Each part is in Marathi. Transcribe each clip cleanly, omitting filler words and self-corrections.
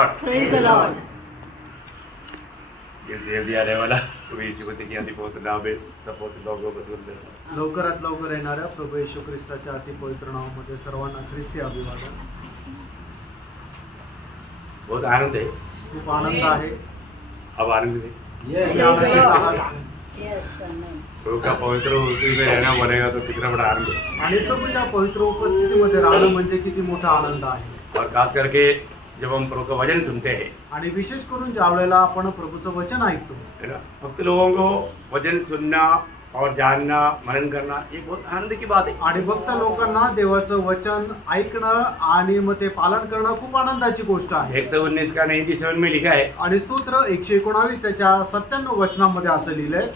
गॉड. Praise the Lord. ये दिया देवाला तुम्ही यीशुमसीह की अति पवित्र नाम में सपोर्ट लोगों को सुन देना. लवकरात लवकर येणाऱ्या प्रभू येशू ख्रिस्ताच्या अति पवित्र नावामध्ये सर्वांना ख्रिस्ती अभिवादन. बहुत आनंद है. खूप आनंद आहे. अब आनंद है. आनंदित आहात. Yes amen. प्रभु का पवित्र उपस्थिति में रहना बनेगा तो कितना बड़ा आनंद है. आणि प्रभूच्या पवित्र उपस्थितीमध्ये राहणं म्हणजे किती मोठा आनंद आहे. और खास करके जब हम प्रभु का वचन सुनते हैं, आणि विशेष करून ज्या वेळेला आपण प्रभूचं वचन ऐकतो, है ना, भक्त लोगों को वचन सुनना और जानना, मनन करना ये बहुत आनंद की बात है. आणि भक्त लोकांना देवाचं वचन ऐकणं आणि मग ते पालन करणं खूप आनंदाची गोष्ट आहे. 119 का 97 में लिखा है. आणि स्तोत्र 119 त्याच्या 97 वचनामध्ये असं लिहिलंय,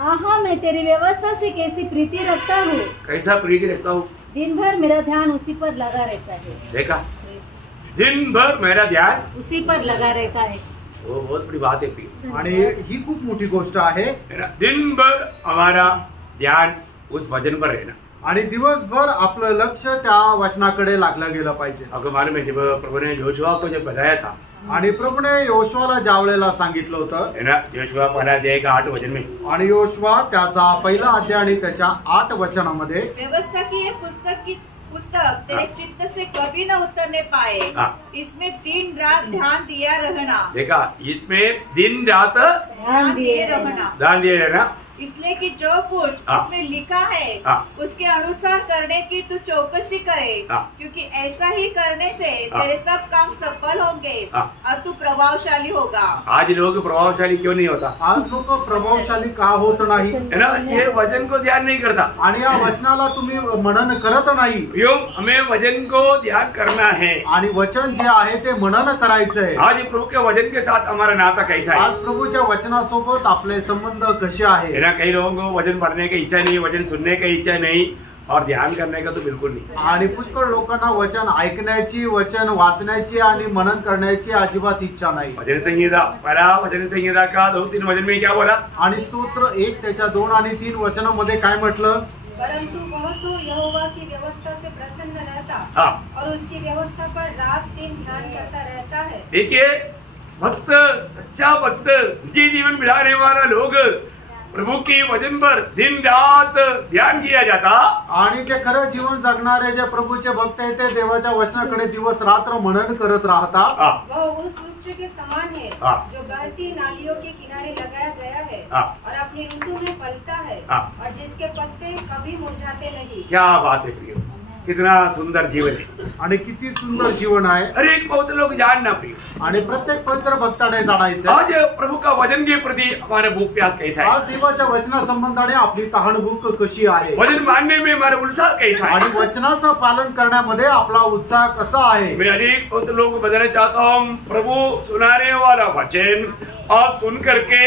आहा मैं तेरी व्यवस्था से कैसी प्रीति रखता हूँ. कैसा प्रीति रखता हूँ. दिन भर मेरा ध्यान उसी पर लगा रहता है. देखा, दिन भर मेरा ध्यान उसी पर लगा रहता है. वो बहुत बड़ी बात है प्रिय. आणि ही खूप मोठी गोष्ट आहे. है ना, दिन भर हमारा ध्यान उस वचन पर रहना. आणि दिवसभर आपलं लक्ष त्या वचनाकडे लागलं गेलं पाहिजे. आपको मालूम है जब प्रभु ने योशुआ को जब बताया था, आणि प्रभूने योशुआला ज्या वेळेला सांगितलं होतं, है ना, योशुआ पहला अध्याय का 8 वचन में, आणि योशुआ त्याचा पहिला अध्याय आणि त्याच्या 8 वचनामध्ये, व्यवस्था की ये पुस्तक तेरे चित्त से कभी न उतरने पाए. इसमें दिन रात ध्यान दिया रहना. देखा, इसमें दिन रात ध्यान दिए रहना. ध्यान दिए रहना. इसलिए कि जो कुछ उसमें लिखा है उसके अनुसार करने की तू चौकसी करे, क्योंकि ऐसा ही करने से तेरे सब काम सफल होंगे और तू प्रभावशाली होगा. आज लोग प्रभावशाली क्यों नहीं होता. आज लोक प्रभावशाली का होत नाही, है ना, ये वचन को ध्यान नहीं करता. आणि या वचनाला तुम्ही मनन करत नाही. हमें वचन को ध्यान करना है. आणि वचन जे आहे ते मनन करायचंय. आज प्रभु के वचन के साथ हमारा नाता कैसा है. आज प्रभूच्या वचनासोबत आपले संबंध कसे आहे. कई लोगों को वचन पढ़ने की इच्छा नहीं, वचन सुनने की इच्छा नहीं और ध्यान करने का तो बिल्कुल नहीं. आणि पुष्कळ लोकांना वचन ऐकण्याची, वचन वाचण्याची आणि मनन करण्याची अजिबात इच्छा नाही. वचन संहिता पहला वचन संहिता का 2-3 वचन में क्या बोला. आणि स्तोत्र 1 त्याच्या 2 आणि 3 वचनामध्ये काय म्हटलं, परंतु वह तो यहोवा की व्यवस्था से प्रसन्न रहता और उसकी व्यवस्था पर रात दिन ध्यान करता रहता है. देखिए, भक्त, सच्चा भक्त, निजी जीवन बिताने वाला लोग प्रभु की वचन पर दिन रात ध्यान किया जाता. आणि जे खरं जीवन जगणारे जे प्रभूचे भक्त आहेत ते देवाच्या वचनाकडे दिवस रात्र मनन करत राहतात. वह उस वृक्ष के समान है जो बहती नालियों के किनारे लगाया गया है और अपनी ऋतु में फलता है और जिसके पत्ते कभी मुरझाते नहीं. क्या बात है प्रिय, कितना सुंदर जीवन है. आणि किती सुंदर जीवन आहे. हर एक पवित्र लोग जानना प्रिय. आणि प्रत्येक पवित्र भक्ताने जाणायचं आज प्रभु का वचन के प्रति हमारा भूख प्यास कैसा है. आज देवाच्या वचना संबंधाने आपली तहानभूक कशी आहे. वचन मानने में हमारा उत्साह कैसा है. आणि वचनाचं पालन करण्यामध्ये आपला उत्साह कसा आहे. मैं अनेक पवित्र लोगों को बताना चाहता हूँ, प्रभु सुनाने वाला वचन आप सुन करके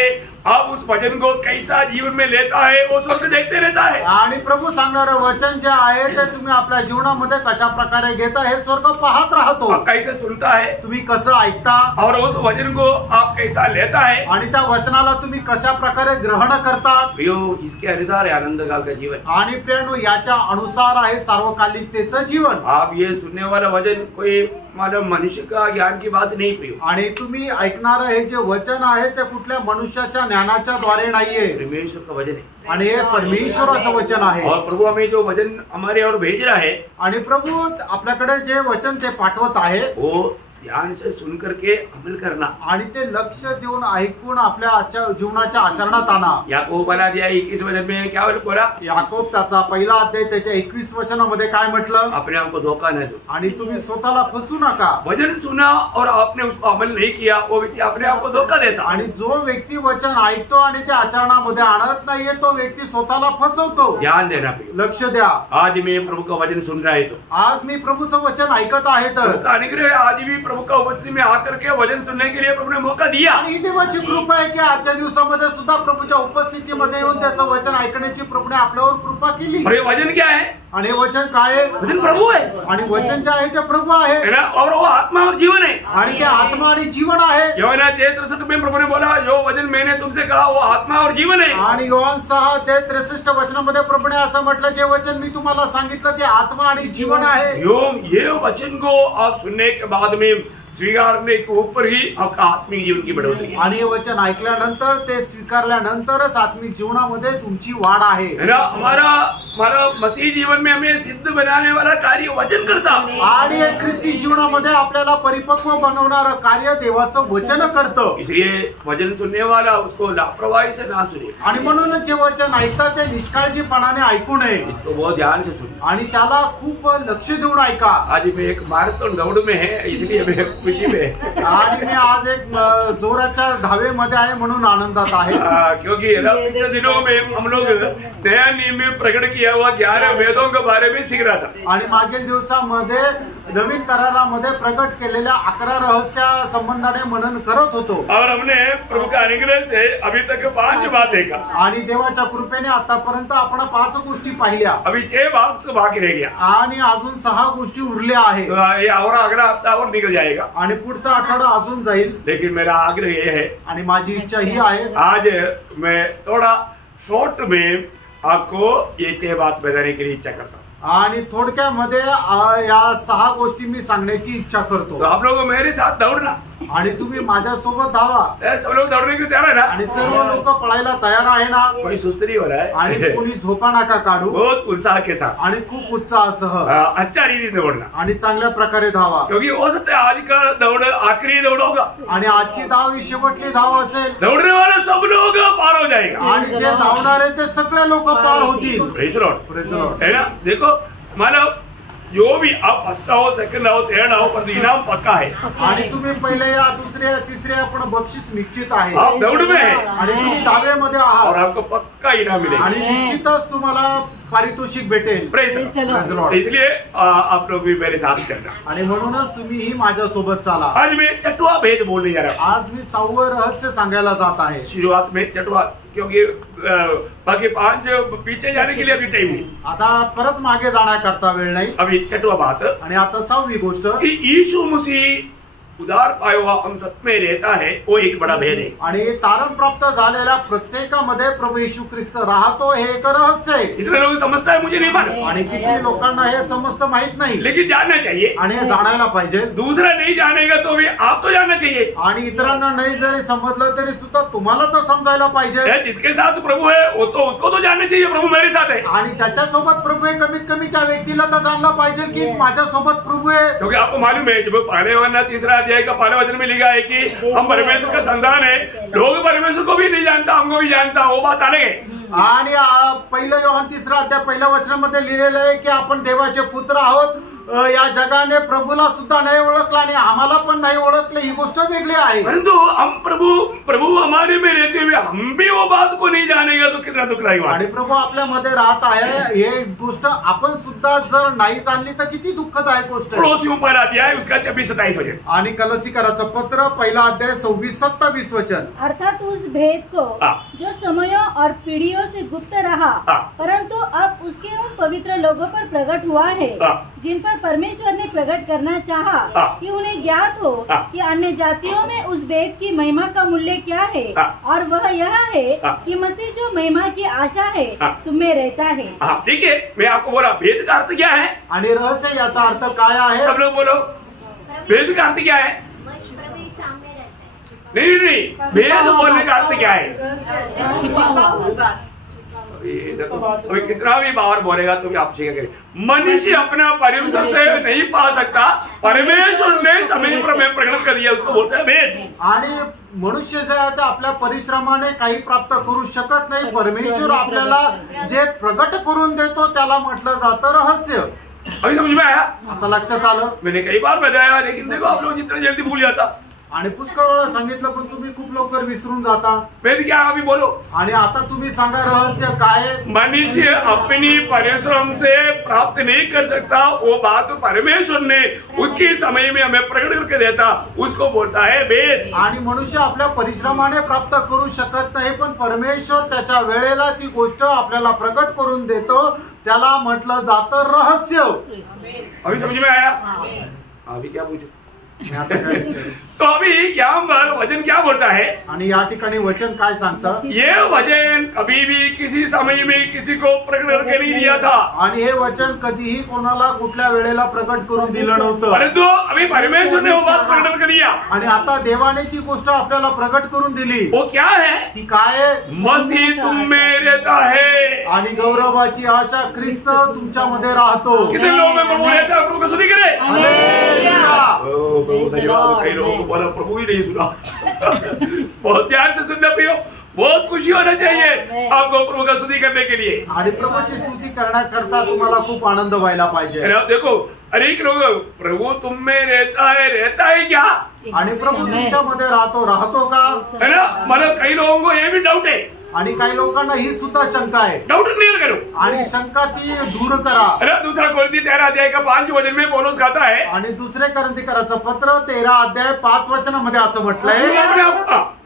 आप उस वचन को कैसा जीवन में लेता है वो स्वर्ग देखते रहता है. आणि प्रभू सांगणारं वचन जे आहे ते तुम्ही आपल्या जीवनामध्ये कशा प्रकारे घेता हे स्वर्ग पाहत राहतो. आप कैसे सुनता है, तुम्ही कसं ऐकता और उस वचन को आप कैसा लेता है, आणि त्या वचनाला तुम्ही कशा प्रकारे ग्रहण करतात. इसके अनुसार है आनंद काल का जीवन. आणि प्रियानो, याच्या अनुसार आहे सार्वकालिकतेचं जीवन. आप ये सुनने वाला वचन कोई मानव मनुष्य का ज्ञान की बात नहीं प्रिय. आणि तुम्ही ऐकणारं हे जे वचन आहे ते कुठल्या मनुष्याच्या ज्ञानाच्या द्वारे नाहीये. परमेश्वर का वचन है आणि हे परमेश्वराचं वचन आहे. और प्रभु हमें जो वचन हमारे और भेज रहा है, आणि प्रभू आपल्याकडे जे वचन ते पाठवत आहे वो ध्यान से सुन करके अमल करना. आणि ते लक्ष देऊन ऐकून आपल्या आजच्या जीवनाच्या आचरणात आणा. याकूब पहिला अध्याय 21 वचन में क्या बोला. याकोब त्याचा पहिला अध्याय त्याच्या 21 वचनामध्ये काय म्हटलं, अपने आप को धोखा न दो. आणि तुम्ही स्वतःला फसू नका. वचन सुना और आपने उसको अमल नहीं किया, वो व्यक्ति अपने आप को धोखा देता. आणि जो व्यक्ती वचन ऐकतो आणि ते आचरणामध्ये आणत नाहीये तो व्यक्ती स्वतःला फसवतो. ध्यान देना, लक्ष द्या. आज मी प्रभु का वचन सुन रहा है तो आज मी प्रभूचं वचन ऐकत आहे तर अनुग्रह है. आज भी प्रभु का उपस्थिति में आकर के वचन सुनने के लिए प्रभु ने मौका दिया. आणि देवाची कृपा आहे की आजच्या दिवसामध्ये सुद्धा प्रभूच्या उपस्थितीमध्ये येऊन त्याचं वचन ऐकण्याची प्रभूने आपल्यावर कृपा केली. और ये वचन क्या है. आणि हे वचन काय आहे? वचन प्रभु है आणि वचन जे आहे ते प्रभू आहे है ना, और वो आत्मा और जीवन है। आणि ते आत्मा आणि जीवन आहे। यूहन्ना 6:63 में प्रभु ने बोला, जो वचन मैंने तुमसे कहा वो आत्मा और जीवन है। आणि योहान 6:63 वचनामध्ये प्रभूने असं म्हटलं, जे वचन मी तुम्हाला सांगितलं ते आत्मा आणि जीवन आहे। ये वचन को आप सुनने के बाद में स्वीकारने के ऊपर ही आपका आत्मिक जीवन की बढ़ोतरी है। आणि हे वचन ऐकल्यानंतर ते स्वीकारल्यानंतरच आत्मिक जीवनामध्ये तुमची वाढ आहे। है ना, हमारा मसीह जीवन में हमें सिद्ध बनाने वाला कार्य वचन करता। आणि हे ख्रिस्ती जीवनामध्ये आपल्याला परिपक्व बनवणारं कार्य देवाचं वचन करतं। इसलिए वचन सुनने वाला उसको लापरवाही से ना सुने। आणि म्हणूनच जे वचन ऐकतात ते निष्काळजीपणाने ऐकू नये, इसको बहुत ध्यान से सुने आणि त्याला खूप लक्ष देऊन ऐका। आज मैं एक मैराथन दौड़ में है, इसलिए मैं खुशी में है। आणि मी आज एक जोराच्या धावेमध्ये आहे म्हणून आनंदात आहे। क्योंकि पिछले दिनों में हम लोग नया नियम में प्रकट किया हुआ 11 वेदों के बारे में सीख रहा था। आणि मागील दिवसामध्ये नवीन करारामध्ये प्रकट केलेल्या 11 रहस्य संबंधाने मनन करत होतो। और हमने प्रभु के अनुग्रह से अभी तक 5 बात देखा। आणि देवाच्या कृपेने आतापर्यंत आपण 5 गोष्टी पाहिल्या। अभी 6 बात बाकी रह गया आणि अजून 6 गोष्टी उरल्या आहेत। तो ये और अगला हफ्ता और निकल जाएगा आणि पुढचा आठवडा अजून जाईल। लेकिन मेरा आग्रह ये है, आणि माझी इच्छा ही आहे, आज मैं थोड़ा शॉर्ट में आपको ये 6 बात बताने के लिए इच्छा करता हूँ। आणि थोडक्यामध्ये या 6 गोष्टी मी सांगण्याची इच्छा करतो। तो आप लोग मेरे साथ दौड़ना, आणि तुम्ही माझ्यासोबत धावा। सब लोग दौड़ने को तैयार है ना? आणि सर्व लोक पळायला तैयार आहे ना? कोई सुस्त नहीं हो रहा है आणि कोणी झोपा नका काढू, बहुत उत्साह के साथ आणि खूप उत्साहासह अच्छा रीति से दौड़ना, आणि चांगल्या प्रकारे धावा। क्योंकि हो सकता है आज का दौड़ आखिरी दौड़ होगा आणि आजची धाव ही शेवटली धाव असेल। दौड़ने वाले सब लोग पार हो जाएगा आणि जे धावणार आहे ते सगळे लोक पार होतील। Praise Lord, praise Lord. है ना? देखो मतलब जो भी आप फर्स्ट आओ, सेकंड आओ, थर्ड आओ, पर इनाम पक्का है। आणि तुम्ही पहिले या, दुसरे या, तिसरे या, पण बक्षीस निश्चित आहे। आप दौड़ में है आणि तुम्ही धावेमध्ये आहात, और आपको पक्का इनाम मिलेगा। आणि निश्चितच तुम्हाला पारितोषिक भेटेल। Praise praise Lord. लॉर्ड। इसलिए आप लोग भी मेरे साथ चलना। आणि म्हणूनच तुम्ही ही माझ्यासोबत चाला। आज मैं 6वां भेद बोलने जा रहा हूँ। आज मी 6वं रहस्य सांगायला जात आहे। शुरुआत में 6वां, क्योंकि बाकी 5 पीछे जाने के लिए अभी टाइम नहीं। आता परत मागे जाण्याकरता वेळ नाही। अभी 6वां बात, आणि आता 6वी गोष्ट, कि यीशु मसीह उदार पाया हुआ हम सब में रहता है, वो एक बड़ा भेद है। आणि तारण प्राप्त झालेल्या प्रत्येकामध्ये प्रभू येशू ख्रिस्त राहतो, हे एक रहस्य आहे। इतने लोग समझता है, मुझे नहीं मालूम, आणि किती लोकांना हे समजत माहित नाही, लेकिन जानना चाहिए। आणि हे जाणायला पाहिजे। दूसरा नहीं जानेगा तो भी आप तो जानना चाहिए। आणि इतरांना नाही जरी समजलं तरी सुद्धा तुम्हाला तर समजायला पाहिजे। जिसके साथ प्रभु है वो तो उसको तो जानना चाहिए, प्रभु मेरे साथ है। आणि ज्याच्यासोबत प्रभू आहे कमीत कमी त्या व्यक्तीला तर जाणलं पाहिजे की माझ्यासोबत प्रभू आहे। क्योंकि आपको मालूम है, जब पहले वरना 3 अध्याय का 5वां वचन में लिखा है कि हम परमेश्वर का संतान है। लोग परमेश्वर को भी नहीं जानता, हमको भी जानता, वो बात अलग है। आणि पहिलं योहान 3 अध्याय 1 वचनामध्ये लिहिलेलं आहे की आपण देवाचे पुत्र आहोत। या जगाने प्रभूला सुद्धा नाही ओळखला आणि आम्हाला पण नाही ओळखले, ही गोष्ट वेगळी आहे। परंतु हम प्रभु हमारे में रहते हुए हम भी वो बात को नहीं जानेगा तो कितना दुखदायी बात। आणि प्रभू आपल्यामध्ये राहत आहे, हे गोष्ट आपण सुद्धा जर नाही जाणली तर किती दुःखदायक गोष्ट आहे। पड़ोसियों पर अध्याय उसका 26-27 वचन। आणि कलसीकराचं पत्र 1 अध्याय 26-27 वचन। अर्थात उस भेद को जो समयों और पीढ़ियों से गुप्त रहा, परंतु अब उसके उन पवित्र लोगों पर प्रकट हुआ है, जिन पर परमेश्वर ने प्रकट करना चाहा कि उन्हें ज्ञात हो कि अन्य जातियों में उस भेद की महिमा का मूल्य क्या है, और वह यह है कि मसीह जो महिमा की आशा है तुम्हें रहता है। देखिए, मैं आपको बोला भेद का अर्थ क्या है। आणि रहस्य याचा अर्थ काय आहे? सब लोग बोलो, भेद का अर्थ क्या है? नहीं, भेद बोलने का अर्थ क्या है? अभी कितना भी बाहर बोलेगा तो भी आप सीखेंगे। मनुष्य अपना परमेश्वर से नहीं पा सकता, परमेश्वर ने समय पर प्रकट कर दिया, उसको बोलते हैं भेद। आणि मनुष्य जे आहे ते आपल्या परिश्रमाने काही प्राप्त करू शकत नाही, परमेश्वर आपल्याला जे प्रगट करून देतो त्याला म्हटलं जातं रहस्य। अभी समझ में आया? आता लक्षात आलं? मैंने कई बार बताया, लेकिन देखो आप लोग जितना जल्दी भूल जाता। आणि पुष्कळ वेळा सांगितलं पण तुम्ही खूप लवकर विसरून जाता। भेद क्या है अभी बोलो। आणि आता तुम्ही सांगा रहस्य काय आहे? मनुष्य अपनी परिश्रम से प्राप्त नहीं कर सकता, वो बात परमेश्वर ने उसके समय में हमें प्रकट करके देता, उसको बोलता है भेद। आणि मनुष्य आपल्या परिश्रमाने प्राप्त करू शकत नाही, पण परमेश्वर त्याच्या वेळेला ती गोष्ट आपल्याला प्रकट करून देतो, त्याला म्हटलं जातं रहस्य। अभी समझ में आया? अभी क्या पूछू? तो अभी यहाँ पर वचन क्या बोलता है? आणि या ठिकाणी वचन काय सांगतं? ये वचन कभी भी किसी समय में किसी को प्रकट करके नहीं दिया था, आणि हे वचन कधीही कोणाला कुठल्या वेळेला प्रकट करून दिलं नव्हतं, परंतु अभी परमेश्वर ने वो बात प्रकट कर दिया। आणि आता देवाने ती गोष्ट आपल्याला प्रकट करून दिली। वो क्या है? ती काय आहे? मसीह तुम में रहता है। आणि गौरवाची आशा ख्रिस्त तुमच्यामध्ये राहतो। कितने लोग में प्रभु रहता है? प्रभु का स्तुति करे। हालेलुया। प्रभु धन्यवाद। कई लोगों को बोला प्रभु ही नहीं सुना। बहुत ध्यान से सुनना प्रियो, बहुत खुशी होना चाहिए आपको प्रभु का स्तुति करने के लिए। आणि प्रभूची स्तुती करण्याकरता तुम्हाला खूप आनंद व्हायला पाहिजे। देखो अनेक लोग प्रभु तुम में रहता है क्या? आणि प्रभू तुमच्यामध्ये राहतो का? है ना? मतलब कई लोगों को ये भी डाउट है, आणि काही लोकांना ही सुद्धा शंका आहे। डाउट क्लियर करो आणि शंका ती दूर करा। अरे दूसरा कोरिन्थी 13 अध्याय का 5 वचन में पौलुस कहता है, आणि दुसरे कोरिन्थीकराचं पत्र 13 अध्याय 5 वचनामध्ये असं म्हटलंय,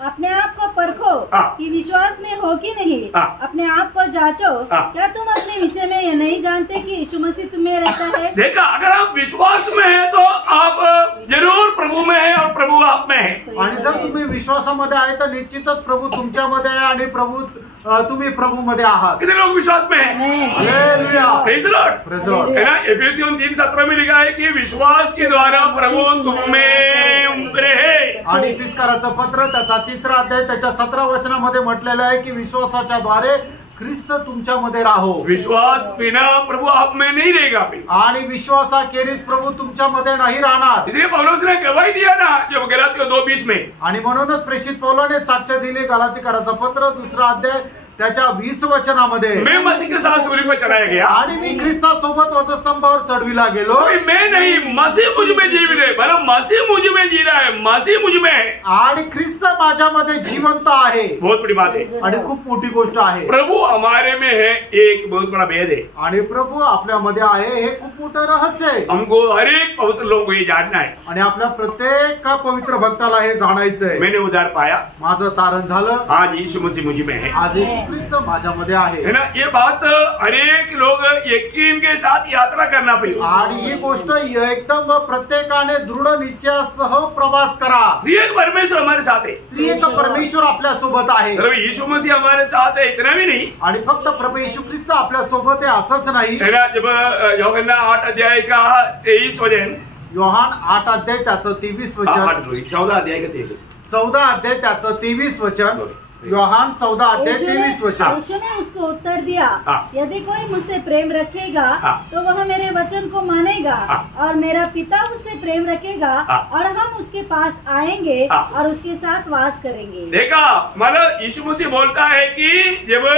अपने आप को परखो कि विश्वास में हो कि नहीं, अपने आप को जांचो, क्या तुम अपने विषय में ये नहीं जानते कि यीशु मसीह तुम में रहता है? देखा, अगर आप विश्वास में हैं तो आप जरूर प्रभु में हैं और प्रभु आप में है। आणि जर तुम्ही विश्वासामध्ये आहे तर निश्चितच प्रभू तुमच्यामध्ये आहे आणि तुम्ही प्रभु मध्ये आहात। कितने लोग विश्वास में हैं? Hallelujah. Praise the Lord. Praise the Lord. है ना? एफेसियों 3:17 में लिखा है कि विश्वास के द्वारा प्रभु तुम में उतरे है। आणि इफिसकाराचं पत्र त्याचा 3रा अध्याय त्याच्या 17 वचनामध्ये म्हटलेलं आहे की विश्वासाच्या द्वारे ख्रिस्त तुमच्यामध्ये राहो। विश्वास बिना प्रभु आप में नहीं रहेगा। आणि विश्वासाखेरीज प्रभु तुमच्यामध्ये नाही राहणार। इसलिए पौलुस ने गवाही दिया ना, जो गलातियों 2:20 में, आणि म्हणूनच प्रेषित पौलाने साक्ष दिली गलातीकराचं पत्र 2रा अध्याय त्याच्या 20 वचनामध्ये, मैं मसीह के साथ सूली पर चढ़ाया गया आणि मी ख्रिस्तासोबत वधस्तंभावर चढविला गेलो। मैं नहीं, मसीह मुझ में जीवित है। मतलब मसीह मुझ में जी रहा है, मसीह मुझ में है आणि ख्रिस्त माझ्यामध्ये जिवंत आहे। बहुत बड़ी बात है आणि खूप मोठी गोष्ट आहे। प्रभु हमारे में है, एक बहुत बड़ा भेद है। आणि प्रभू आपल्यामध्ये आहे हे खूप मोठं रहस्य आहे। हमको हर एक पवित्र लोगों को ये जानना है। आणि आपल्या प्रत्येक पवित्र भक्ताला हे जाणायचं आहे। मैंने उद्धार पाया, माझं तारण झालं, आज यीशु मसीह मुझ में है, आज येशू ख्रिस्त माझ्यामध्ये आहे। है ना? ये बात अनेक लोग यकीन के साथ यात्रा करना पड़ेगी। आणि ही गोष्ट एकदम प्रत्येकाने दृढ निश्चयासह प्रवास करा। त्रिएक परमेश्वर हमारे साथ है, त्रिएक परमेश्वर आपल्या सोबत आहे। सिर्फ यीशु मसीह हमारे साथ है इतना भी नहीं, आणि फक्त प्रभू येशू ख्रिस्त आपल्या सोबत आहे असंच नाही। है ना? जब यूहन्ना 8 अध्याय का 23 वचन, योहान 8 अध्याय त्याचं 23 वचन, 14 अध्याय का 23, 14 अध्याय त्याचं 23 वचन, योहान 14 अध्याय 23 वचन। यीशु ने उसको उत्तर दिया, यदि कोई मुझसे प्रेम रखेगा तो वह मेरे वचन को मानेगा, और मेरा पिता उससे प्रेम रखेगा और हम उसके पास आएंगे और उसके साथ वास करेंगे। देखा, मतलब यीशु मसीह बोलता है कि जब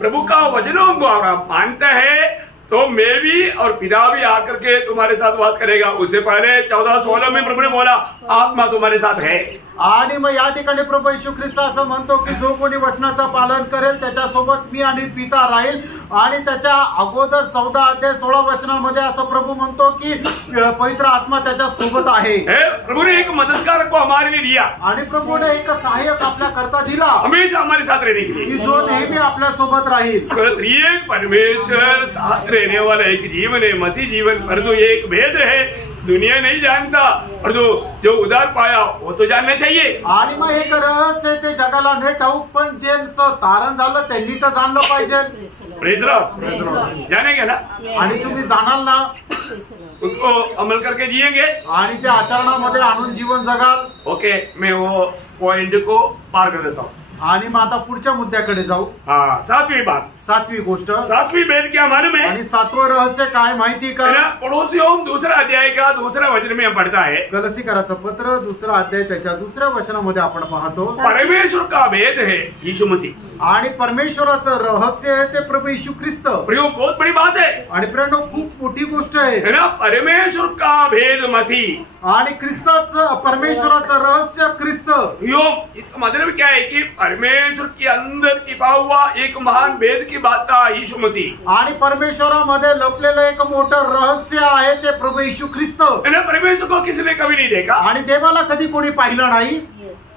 प्रभु का वचनों को आप मानते हैं तो मैं भी और पिता भी आकर के तुम्हारे साथ वास करेगा। उससे पहले 14:16 में प्रभु ने बोला आत्मा तुम्हारे साथ है। आणि मग या ठिकाणी प्रभू येशू ख्रिस्त असं म्हणतो की जो कोणी वचनाचं पालन करेल त्याच्यासोबत मी आणि पिता राहील। आणि त्याच्या अगोदर 14 अध्याय 16 वचनामध्ये असं प्रभू म्हणतो की पवित्र आत्मा त्याच्या सोबत आहे। प्रभु ने एक मददगार को हमारे लिए दिया, आणि प्रभूने एक सहाय्यक आपल्या करता दिला, हमेशा हमारे साथ रहने के लिए, जो नेहमी आपल्या सोबत राहील। त्रिएक परमेश्वर साथ रहने वाला एक जीवन है, मसीह जीवन। परंतु एक भेद है, दुनिया नहीं जानता, और जो उद्धार पाया वो तो जानना चाहिए। आणि मग एक रहस्य ते जगाला नाही ठाऊक, पण ज्यांचं तारण झालं त्यांनी तर जाणलं पाहिजे। Praise Lord. जानेंगे ना? आणि तुम्ही जाणाल ना, उसको अमल करके जिएंगे आणि ते आचरणामध्ये आणून जीवन जगाल। ओके, मैं वो पॉइंट को पार कर देता हूँ। आणि मग आता पुढच्या मुद्द्याकडे जाऊ। हाँ, 7वीं बात, 7वी गोष्ट, 7वीं भेद क्या मालूम है? आणि 7वं रहस्य काय माहिती का? पड़ोसियों 2 अध्याय का 2 वचन में हम पढ़ता है, गलसीकराचं पत्र 2 अध्याय त्याच्या 2 वचनामध्ये आपण पाहतो, परमेश्वर का भेद है यीशु मसीह। आणि परमेश्वराचं रहस्य आहे ते प्रभू येशू ख्रिस्त। प्रियो, बहुत बड़ी बात है। आणि प्रेरणो खूप मोठी गोष्ट आहे, है ना? परमेश्वर का भेद मसीह, आणि ख्रिस्ताचं परमेश्वराचं रहस्य ख्रिस्त। प्रियो, इसका मतलब क्या है कि परमेश्वर के अंदर छिपा हुआ एक महान भेद की बात था यीशु मसीह। आणि परमेश्वरामध्ये लपलेलं एक मोठं रहस्य आहे ते प्रभू येशू ख्रिस्त। परमेश्वर को किसी ने कभी नहीं देखा, आणि देवाला कधी कोणी पाहिलं नाही।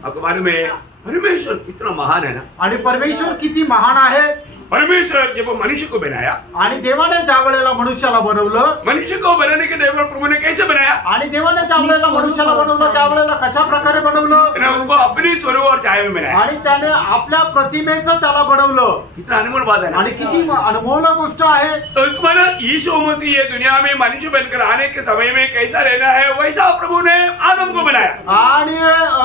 आपको मालूम है परमेश्वर कितना महान है ना? आणि परमेश्वर किती महान आहे। परमेश्वर जब मनुष्य को बनाया, आणि देवाने ज्या वेळेला मनुष्याला बनवलं, मनुष्य को बनाने के देव प्रभु ने कैसे बनाया? आणि देवाने ज्या वेळेला मनुष्याला बनवलं त्या वेळेला कशा प्रकारे बनवलं? उनको अपनी स्वरूप और छाया में बनाया। आणि त्याने आपल्या प्रतिमेचं त्याला बनवलं। कितना अनमोल बात है ना? आणि किती अनमोल गोष्ट आहे। तो इसमें यीशु मसीह ये दुनिया में मनुष्य बनकर आने के समय में कैसा रहना है वैसा प्रभु ने आदम को बनाया। आणि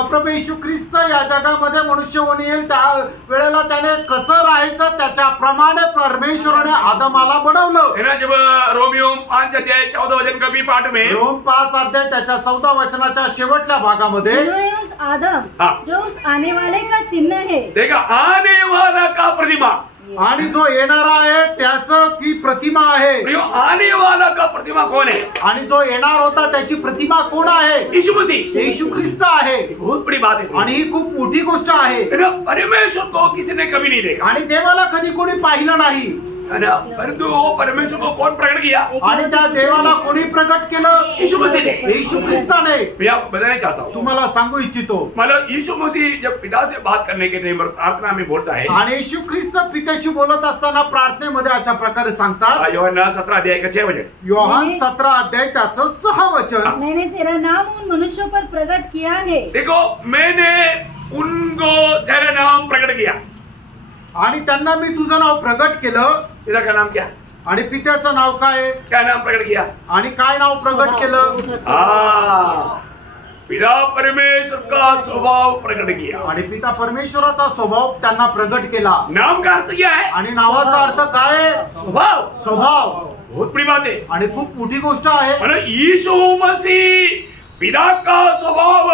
प्रभू येशू ख्रिस्त या जगामध्ये मनुष्य होऊन येईल त्या वेळेला त्याने कसं राहायचं त्याच्याप्रमाणे परमेश्वराने आदमाला बनवलं है ना। जब रोमियो 5 अध्याय 14 वचन का बी पाठ में, रोम 5 अध्याय त्याच्या 14 वचनाच्या शेवटल्या भागामध्ये, उस आदम जो उस आने वाले का चिन्ह है, देखा आने वाला का प्रतिमा, आणि जो येणारा आहे त्याचं ती प्रतिमा आहे। आने वाला का प्रतिमा कौन है? आणि जो येणार होता त्याची प्रतिमा कोण आहे? यीशु मसीह, येशू ख्रिस्त आहे। बहुत बड़ी बात है आणि ही खूप मोठी गोष्ट आहे। परमेश्वर को किसी ने कभी नहीं देखा आणि देवाला कधी कोणी पाहिलं नाही, परंतु वो परमेश्वर को कौन प्रकट किया? आणि त्या देवाला कोणी प्रकट केलं? यीशु मसीह ने, येशू ख्रिस्ताने। मैं आपको बताना चाहता हूँ, तुम्हाला सांगू इच्छितो, मतलब यीशु मसीह जब पिता से बात करने के टाइम प्रार्थना में बोलता है, आणि येशू ख्रिस्त पित्याशी बोलत असताना प्रार्थनेमध्ये अशा प्रकारे सांगतात, यूहन्ना 17 अध्याय का 6 वचन, योहान 17 अध्याय त्याचं 6 वचन, मैंने तेरा नाम उन मनुष्यों पर प्रकट किया है। देखो मैंने उनको तेरा नाम प्रकट किया, आणि त्यांना मी तुझं नाव प्रकट केलं। पिता का नाम क्या? आणि पित्याचं नाव काय? क्या नाम प्रकट किया? आणि काय नाव प्रकट केलं? पिता परमेश्वर का स्वभाव प्रकट किया, आणि पिता परमेश्वराचा स्वभाव त्यांना प्रकट केला। नाम का अर्थ क्या है? आणि नावाचा अर्थ काय आहे? स्वभाव। स्वभाव बहुत बड़ी बात है, आणि खूप मोठी गोष्ट आहे। मतलब यीशु मसीह पिता का स्वभाव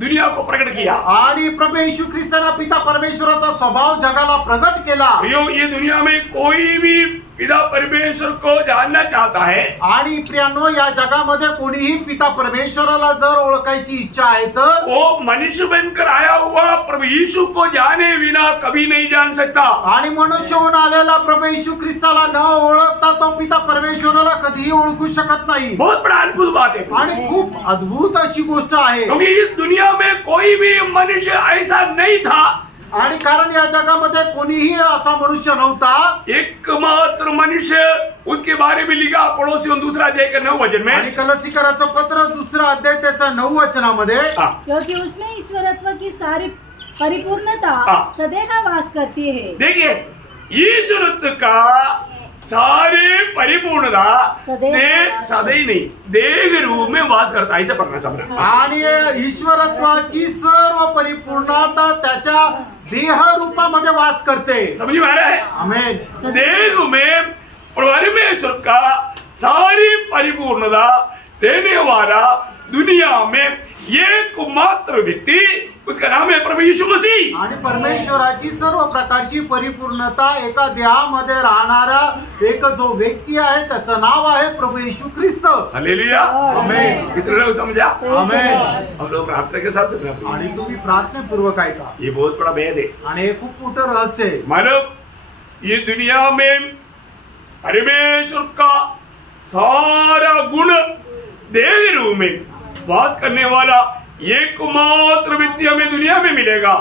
दुनिया को प्रकट किया, आणि प्रभू येशू ख्रिस्ताने पिता परमेश्वराचा स्वभाव जगाला प्रकट केला। ये दुनिया में कोई भी पिता परमेश्वर को जानना चाहता है, आणि प्रियांनो या जगामध्ये कोणीही पिता परमेश्वराला जर ओळखायची इच्छा आहे तर वो मनुष्य बनकर आया हुआ प्रभु यीशु को जाने बिना कभी नहीं जान सकता। आणि मनुष्य होऊन आलेला प्रभू येशू ख्रिस्ताला न ओळखता तो पिता परमेश्वराला कधीही ओळखू शकत नाही। बहुत बड़ा अद्भुत बात है, आणि खूप अद्भुत अशी गोष्ट आहे, क्योंकि इस दुनिया में कोई भी मनुष्य ऐसा नहीं था, आणि कारण या जगामध्ये कोणीही असा मनुष्य नव्हता, एकमात्र मनुष्य, उसके बारे में लिखा पड़ोसियों 2 अध्याय के 9 वचन में, आणि कलसीकराचं पत्र 2 अध्याय त्याचा 9 वचनामध्ये, क्योंकि उसमें ईश्वरत्व की सारी परिपूर्णता सदैव वास करती है। देखिए ईश्वरत्व का सारे परिपूर्णता सदैव नहीं देह रूप में वास करता है, ऐसे पढ़ना समझना। आणि ईश्वरत्वाची सर्व परिपूर्णता त्याच्या देह रूपामध्ये वास करते। समझ में आ रहा है? आमेन। देह में परमेश्वर का सारी परिपूर्णता देने वाला दुनिया में एकमात्र व्यक्ति, उसका नाम है प्रभु यीशु मसीह। आणि परमेश्वराची सर्व प्रकारची परिपूर्णता एका देहामध्ये राहणारा एक जो व्यक्ती आहे त्याचं नाव आहे प्रभू येशू ख्रिस्त। हालेलुया, आमेन। कितने लोग समझा? आमेन। हम लोग प्रार्थना के साथ सुना, आणि तुम्ही प्रार्थनापूर्वक ऐका, ये बहुत बड़ा भेद है, आणि हे खूप मोठं रहस्य आहे। मानव ये दुनिया में परमेश्वर का सारा गुण देह रूप में वास करने वाला एकमात्र व्यक्ति हमें दुनिया में मिलेगा,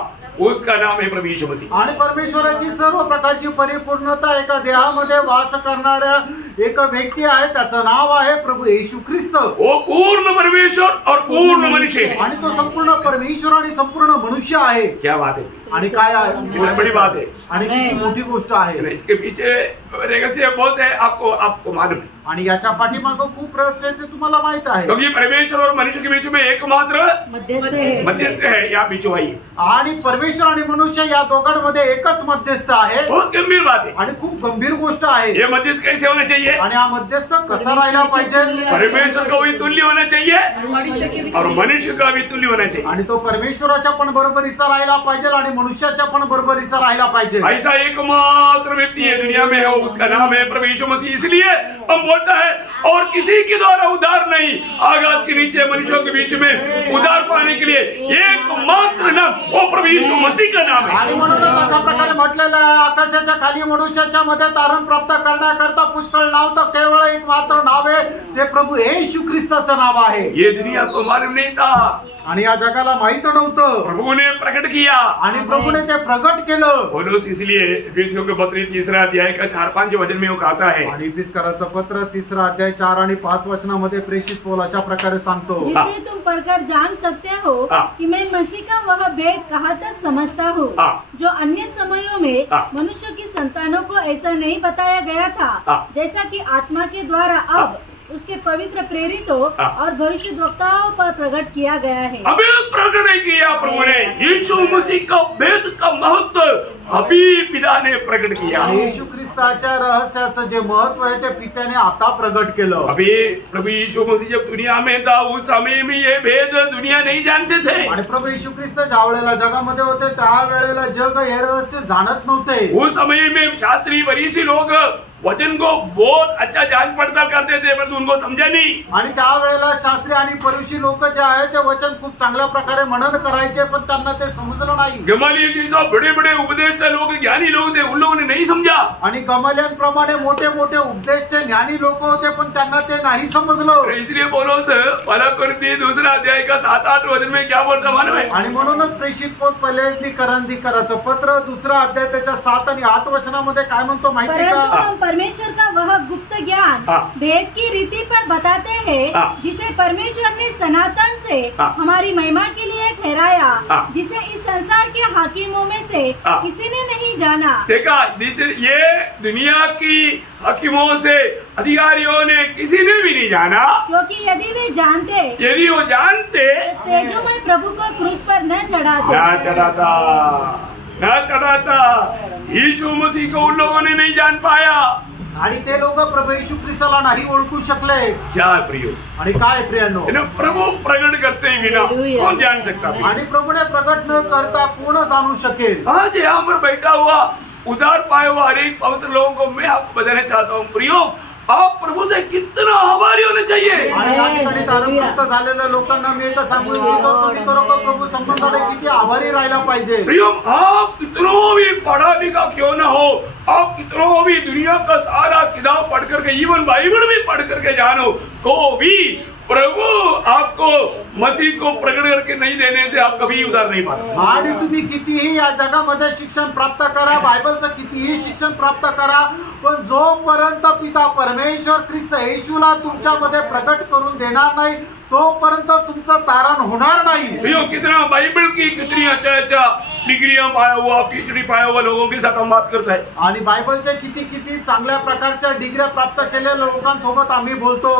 उसका नाम है प्रभु यीशु मसीह। आणि परमेश्वराची सर्व प्रकारची परिपूर्णता एका देहामध्ये वास करणाऱ्या एक व्यक्ती आहे त्याचं नाव आहे प्रभू येशू ख्रिस्त। वो पूर्ण परमेश्वर और पूर्ण मनुष्य है, आणि तो संपूर्ण परमेश्वर आणि संपूर्ण मनुष्य आहे। क्या बात है, आणि काय आहे, कितनी बड़ी बात है, आणि किती मोठी गोष्ट आहे। इसके पीछे रहस्य बहुत है, आपको मालूम है, आणि याच्या पाठीमागं खूप रहस्य आहे ते तुम्हाला माहित आहे, क्योंकि परमेश्वर और मनुष्य के बीच में एकमात्र मध्यस्थ है, या बीच वही। आणि परमेश्वर आणि मनुष्य या दोघांमध्ये एकच मध्यस्थ आहे। बहुत गंभीर बात है, आणि खूप गंभीर गोष्ट आहे। ये मध्यस्थ कैसे होना चाहिए? आणि हा मध्यस्थ कसा राहिला पाहिजे? परमेश्वर का भी तुल्य होना चाहिए और मनुष्य का भी तुल्य होना चाहिए, आणि तो परमेश्वराच्या पण बरोबरीचा राहिला पाहिजे आणि मनुष्याच्या पण बरोबरीचा राहिला पाहिजे। ऐसा एकमात्र व्यक्ति है दुनिया में है, उसका नाम है प्रभु यीशु मसीह। इसलिए हम बोलता है और किसी के द्वारा उद्धार नहीं, आकाश के नीचे मनुष्यों के बीच में उद्धार पाने के लिए एकमात्र नाम वो प्रभु यीशु मसीह का नाम है। आणि म्हणूनच अशा प्रकारे म्हटलेलं आहे, आकाशाच्या खाली मनुष्याच्या मध्ये तारण प्राप्त करण्याकरता पुष्कळ नाव तर केवळ एक मात्र नाव आहे, ते प्रभू येशू ख्रिस्ताचं नाव आहे. ये दुनिया को मालूम नहीं था, आणि या जगाला माहित नव्हतं, प्रभु ने प्रकट किया आणि प्रभूने ते प्रगट केलं. पौलुस इसलिए इफिसियों के पत्र 3 अध्याय का 4-5 वचन में वो कहता है, आणि इफिसकराचं पत्र 3 अध्याय 4 आणि 5 वचनामध्ये प्रेषित पौल अशा प्रकारे सांगतो, जिससे तुम पढ़कर जान सकते हो कि मैं मसीह का वह भेद कहाँ तक समझता हूँ, जो अन्य समयों में मनुष्य की संतानों को ऐसा नहीं बताया गया था, जैसा कि आत्मा के द्वारा अब उसके पवित्र प्रेरितों और भविष्यद्वक्ताओं पर प्रकट किया गया है. अभी प्रकट नहीं किया प्रभु ने, यीशु मसीह का भेद का महत्व अभी पिता ने प्रकट किया. येशू ख्रिस्ताच्या रहस्याचं जे महत्व आहे ते पित्याने आता प्रगट केलं. अभी प्रभु यीशु मसीह जब दुनिया में था, उस समय में ये भेद दुनिया नहीं जानते थे. आणि प्रभू येशू ख्रिस्त ज्या वेळेला जगामध्ये होते त्या वेळेला जग हे रहस्य जाणत नव्हते. उस समय में शास्त्री फरीसी लोग वचन को बहुत अच्छा जांच पड़ताल करते थे, परंतु उनको समझा नहीं. आणि त्यावेळेला शास्त्री आणि फरीसी लोक जे आहे ते वचन खूप चांगल्या प्रकारे मनन करायचे, पण त्यांना ते समजलं नाही. गमालियल जैसे बड़े बड़े उपदेश लोग, ज्ञानी लोग थे, उन लोगों ने नहीं समझा. आणि गमालियलप्रमाणे मोठे मोठे उपदेष्टे ज्ञानी लोक होते, पण त्यांना ते नाही समजलं. इसलिए पौलुस पहला कोरिन्थी 2 अध्याय का 7-8 वचन में क्या बोलता मालूम है? आणि म्हणूनच प्रेषित पौल पहिल्यांदी करंथीकराचं पत्र 2 अध्याय त्याच्या 7 आणि 8 वचनामध्ये काय म्हणतो माहिती परंतु का? हम परमेश्वर का वह गुप्त ज्ञान भेद की रीति पर बताते हैं, जिसे परमेश्वर ने सनातन से हमारी महिमा के लिए ठहराया, जिसे इस संसार के हाकिमों में से किसी ने नहीं जाना. देखा, ये दुनिया की हाकिमों से, अधिकारियों ने, किसी ने भी नहीं जाना. क्योंकि यदि वो जानते तेजोमय प्रभु को क्रूस पर न चढ़ाता, यीशु मसीह को उन लोगों ने नहीं जान पाया. आणि ते लोक प्रभू येशू ख्रिस्ताला नाही ओळखू शकले. क्या प्रियो, आणि काय प्रियांनो, प्रभु प्रकट करते ही बिना कौन जान सकता. आणि प्रभूने प्रकट न करता कोण जाणू शकेल. आज यहाँ पर बैठा हुआ उधार पाए हुआ हर एक पवित्र लोगों को मैं आपको बताना चाहता हूँ, प्रियो, आप प्रभु से कितना आभारी होने चाहिए. आणि या ठिकाणी तारणग्रस्त झालेल्या लोकांना मी एकच सांगू इच्छितो, तुम्ही खरोखर प्रभू संबंधाने किती आभारी राहायला पाहिजे. प्रियो, आप कितना भी पढ़ा लिखा क्यों ना हो, आप कितना भी दुनिया का सारा किताब पढ़ करके, इवन बाइबल भी पढ़ करके जानो, तो भी प्रभु आपको मसीह को प्रकट करके नहीं देने से आप कभी उधार नहीं पाते. आणि तुम्ही कितीही या जगामध्ये शिक्षण प्राप्त करा, बायबलचं कितीही शिक्षण प्राप्त करा, पण जोपर्यंत पिता परमेश्वर ख्रिस्त येशूला तुमच्यामध्ये प्रकट करून देणार नाही, तोपर्यंत तुमचं तारण होणार नाही. भैया, कितना बाइबल की कितनी अच्छा डिग्रियां पाया हुआ, PhD पाया हुआ लोगों के साथ हम बात करते हैं. आणि बायबलच्या किती चांगल्या प्रकारच्या डिग्र्या प्राप्त केलेल्या लोकांसोबत आम्ही बोलतो.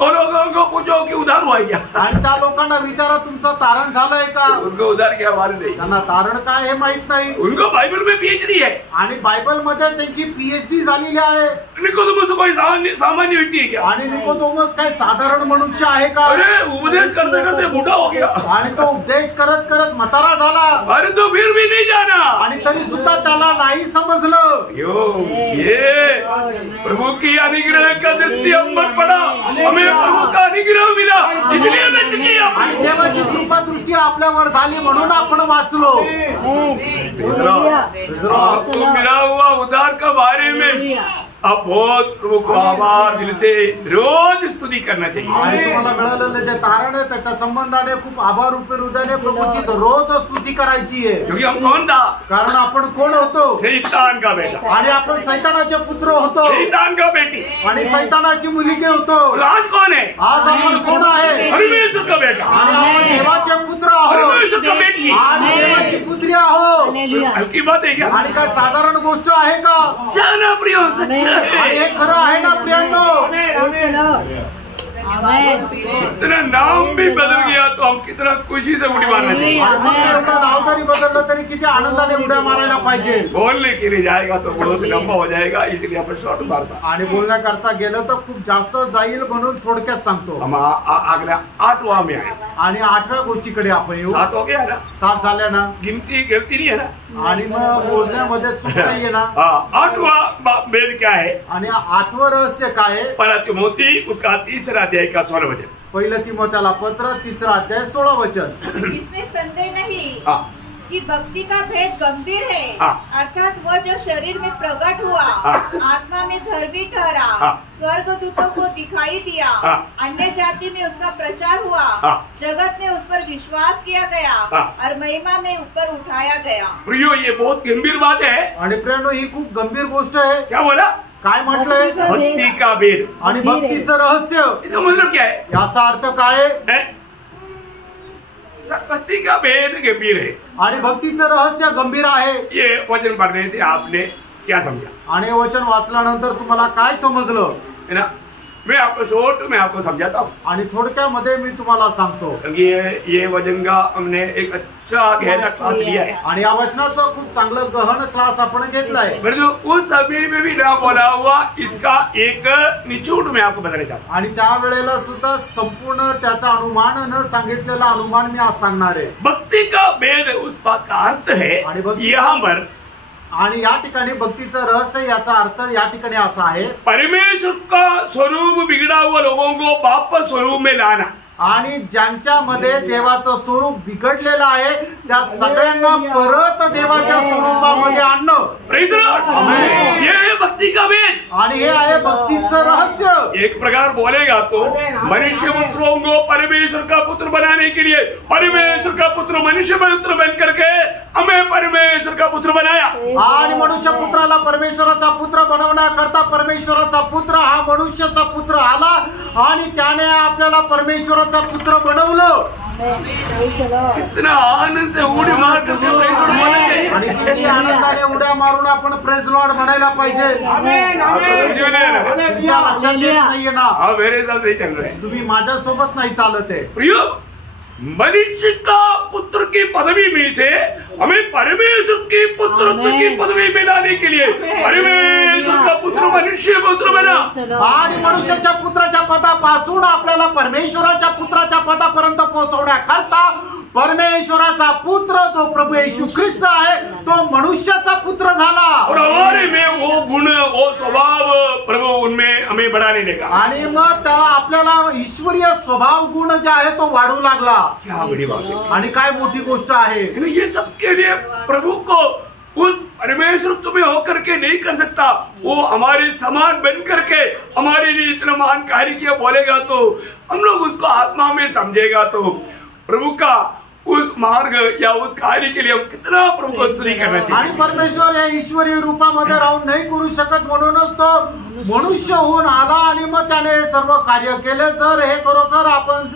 और लोगों को पूछो कि उधार हुआ क्या, आणि त्या लोकांना विचारा तुमचं तारण झालंय का. उनको उधार क्या मालूम नहीं, त्यांना तारण काय हे माहित नाही. उनको बाइबल में PhD है, आणि बायबल मध्ये त्यांची PhD झालेली आहे. निकोदेमस कोई सामान्य व्यक्ति है क्या? आणि निकोदेमस काय साधारण मनुष्य आहे का? उपदेश करते करते बूढ़ा हो गया, आणि तो उपदेश करत करत म्हातारा झाला, अरे तो फिर भी नहीं जाना, आणि तरी सुद्धा त्याला नाही समजलं. ये प्रभु की अनुग्रह का दृष्टि हम पर पड़ा, हमें प्रभु का अनुग्रह मिला, इसलिए हमें किया. आणि देवाची कृपा दृष्टी आपल्यावर झाली म्हणून आपण वाचलो. आपको मिला हुआ उद्धार के बारे में आप बहुत प्रभु को आभार दिल से रोज स्तुति करना चाहिए. आणि तुम्हाला मिळालेलं जे तारण आहे त्याच्या संबंधाने खूप आभार रूपी हृदयाने प्रभूची रोज स्तुती करायची आहे. क्योंकि हम कौन था? कारण आपण कोण होतो? शैतान का बेटा. आणि आपण सैतानाचे पुत्र होतो. शैतान का बेटी. आणि सैतानाची मुलगी होतो. आज कोण आहे? आज आपण कोण आहे? परमेश्वर का बेटा. आणि आपण देवाचे पुत्र आहोत. परमेश्वर का बेटी. आणि देवाची पुत्री आहोत. हलकी बात आहे का? आणि काय साधारण गोष्ट आहे का? जाना प्रिय सच्चा आणि हे खरं आहे ना प्रियांनो? इतना नाम भी बदल गया तो हम कितना खुशी से उड़ी मारना चाहिए. नाव जरी बदललं तरी किती आनंदाने उड्या मारायला पाहिजे. बोलने के लिए जाएगा तो बहुत लंबा हो जाएगा, इसलिए आपण शॉर्ट मारता. आणि बोलण्याकरता गेलं तर खूप जास्त जाईल म्हणून थोडक्यात सांगतो. हम अगल्या 8वां में आहे. आणि 8व्या गोष्टीकडे आपण येऊ. 7 हो गया ना? 7 झाल्या ना? गिनती गलती नहीं है ना? आणि मग मोजण्यामध्ये चूक नाहीये ना? 8वां भेद क्या है? आणि 8वं रहस्य काय आहे? पहिला तिमोथी उसका 3 अध्याय का 16 वचन. पहिलं तिमोथेला पत्र 3 अध्याय 16 वचन. इसमें संदेह नहीं कि भक्ति का भेद गंभीर है, अर्थात वह जो शरीर में प्रकट हुआ, आत्मा में धर्मी ठहरा, स्वर्ग दूतों को दिखाई दिया, अन्य जाति में उसका प्रचार हुआ, जगत में उस पर विश्वास किया गया और महिमा में ऊपर उठाया गया। प्रियो, ये बहुत गंभीर बात है। आणि प्रियानो, ही खूप गंभीर गोष्ट आहे। क्या बोला? काय म्हटलंय? भक्ति का भेद आणि भक्तीचं रहस्य। इसका मतलब क्या है? याचा अर्थ काय आहे? भक्ति का भेद गंभीर है आणि भक्तीचं रहस्य गंभीर आहे। ये वचन पढ़ने से आपने क्या समझा? आणि वचन वाचल्यानंतर तुम्हाला काय समजलं? है ना? मैं आपको समझाता हूँ आणि थोडक्यामध्ये मी तुम्हाला सांगतो। ये वचन का हमने एक अच्छा गहरा क्लास लिया है आणि या वचनाचं खूप चांगलं गहन क्लास आपण घेतलाय। उस समय में भी ना बोला हुआ इसका एक निचोड़ मैं आपको बताना चाहता हूँ। आणि त्यावेळेला सुद्धा संपूर्ण त्याचा अनुमान न सांगितलेला अनुमान मी आज सांगणार आहे। भक्ति का भेद उस बात का अर्थ है यहाँ पर, आणि या ठिकाणी भक्तीचं रहस्य याचा अर्थ या ठिकाणी असा आहे, परमेश्वर का स्वरूप बिगड़ा हुआ लोगों को वापस स्वरूप में लाना। आणि ज्यांच्यामध्ये देवाचं स्वरूप बिघडलेलं आहे त्या सगळ्यांना परत देवाच्या स्वरूपामध्ये आणणं। Praise the Lord. ये है भक्ति का भेद आणि हे आहे भक्तीचं रहस्य। एक प्रकार बोलेगा तो मनुष्य पुत्रों को परमेश्वर का पुत्र बनाने के लिए परमेश्वर का पुत्र मनुष्य पुत्र बन करके हमें परमेश्वर का पुत्र बनाया। आणि मनुष्य पुत्राला परमेश्वराचा पुत्र बनवण्याकरता परमेश्वराचा पुत्र हा मनुष्याचा पुत्र आला आणि त्याने आपल्याला परमेश्वराचा पुत्र बनवलं। इतना आनंद से उडी मार करके प्रेज लॉर्ड बोलना चाहिए। आणि किती आनंदाने उड्या मारून आपण प्रेज लॉर्ड म्हणायला पाहिजे। तुमच्या लक्षात येत नाहीये ना? हाँ, मेरे साथ नहीं चल रहे। तुम्ही माझ्यासोबत नाही चालत आहे। प्रियो, मनुष्य का पुत्र की पदवी में से हमें परमेश्वर की पुत्रत्व की पदवी में लाने के लिए परमेश्वर का पुत्र मनुष्य पुत्र बना। आणि मनुष्याच्या पुत्राच्या पदापासून आपल्याला परमेश्वराच्या पुत्राच्या पदापर्यंत पोहोचवण्याकरता परमेश्वराचा पुत्र जो प्रभू येशू ख्रिस्त आहे तो मनुष्याचा पुत्र झाला। और हमारे में वो गुण वो स्वभाव प्रभु उनमें हमें बढ़ाने लगा। आणि मग आपल्याला ईश्वरीय स्वभाव गुण जे आहे तो वाढू लागला। क्या बड़ी बात है। आणि काय मोठी गोष्ट आहे। ये सबके लिए प्रभु को उस परमेश्वर तुम्हें होकर के नहीं कर सकता, वो हमारे समान बन करके हमारे लिए इतना महान कार्य किया बोलेगा तो हम लोग उसको आत्मा में समझेगा तो प्रभु का उस मार्ग या उस कार्य के लिए हम कितना प्रभु को स्तुति करना चाहिए। आणि परमेश्वर या ईश्वरीय रूपामध्ये राहून नाही करू शकत म्हणूनच तो मनुष्य होऊन आला आणि मग त्याने सर्व कार्य केले। जर हे खरोखर आपण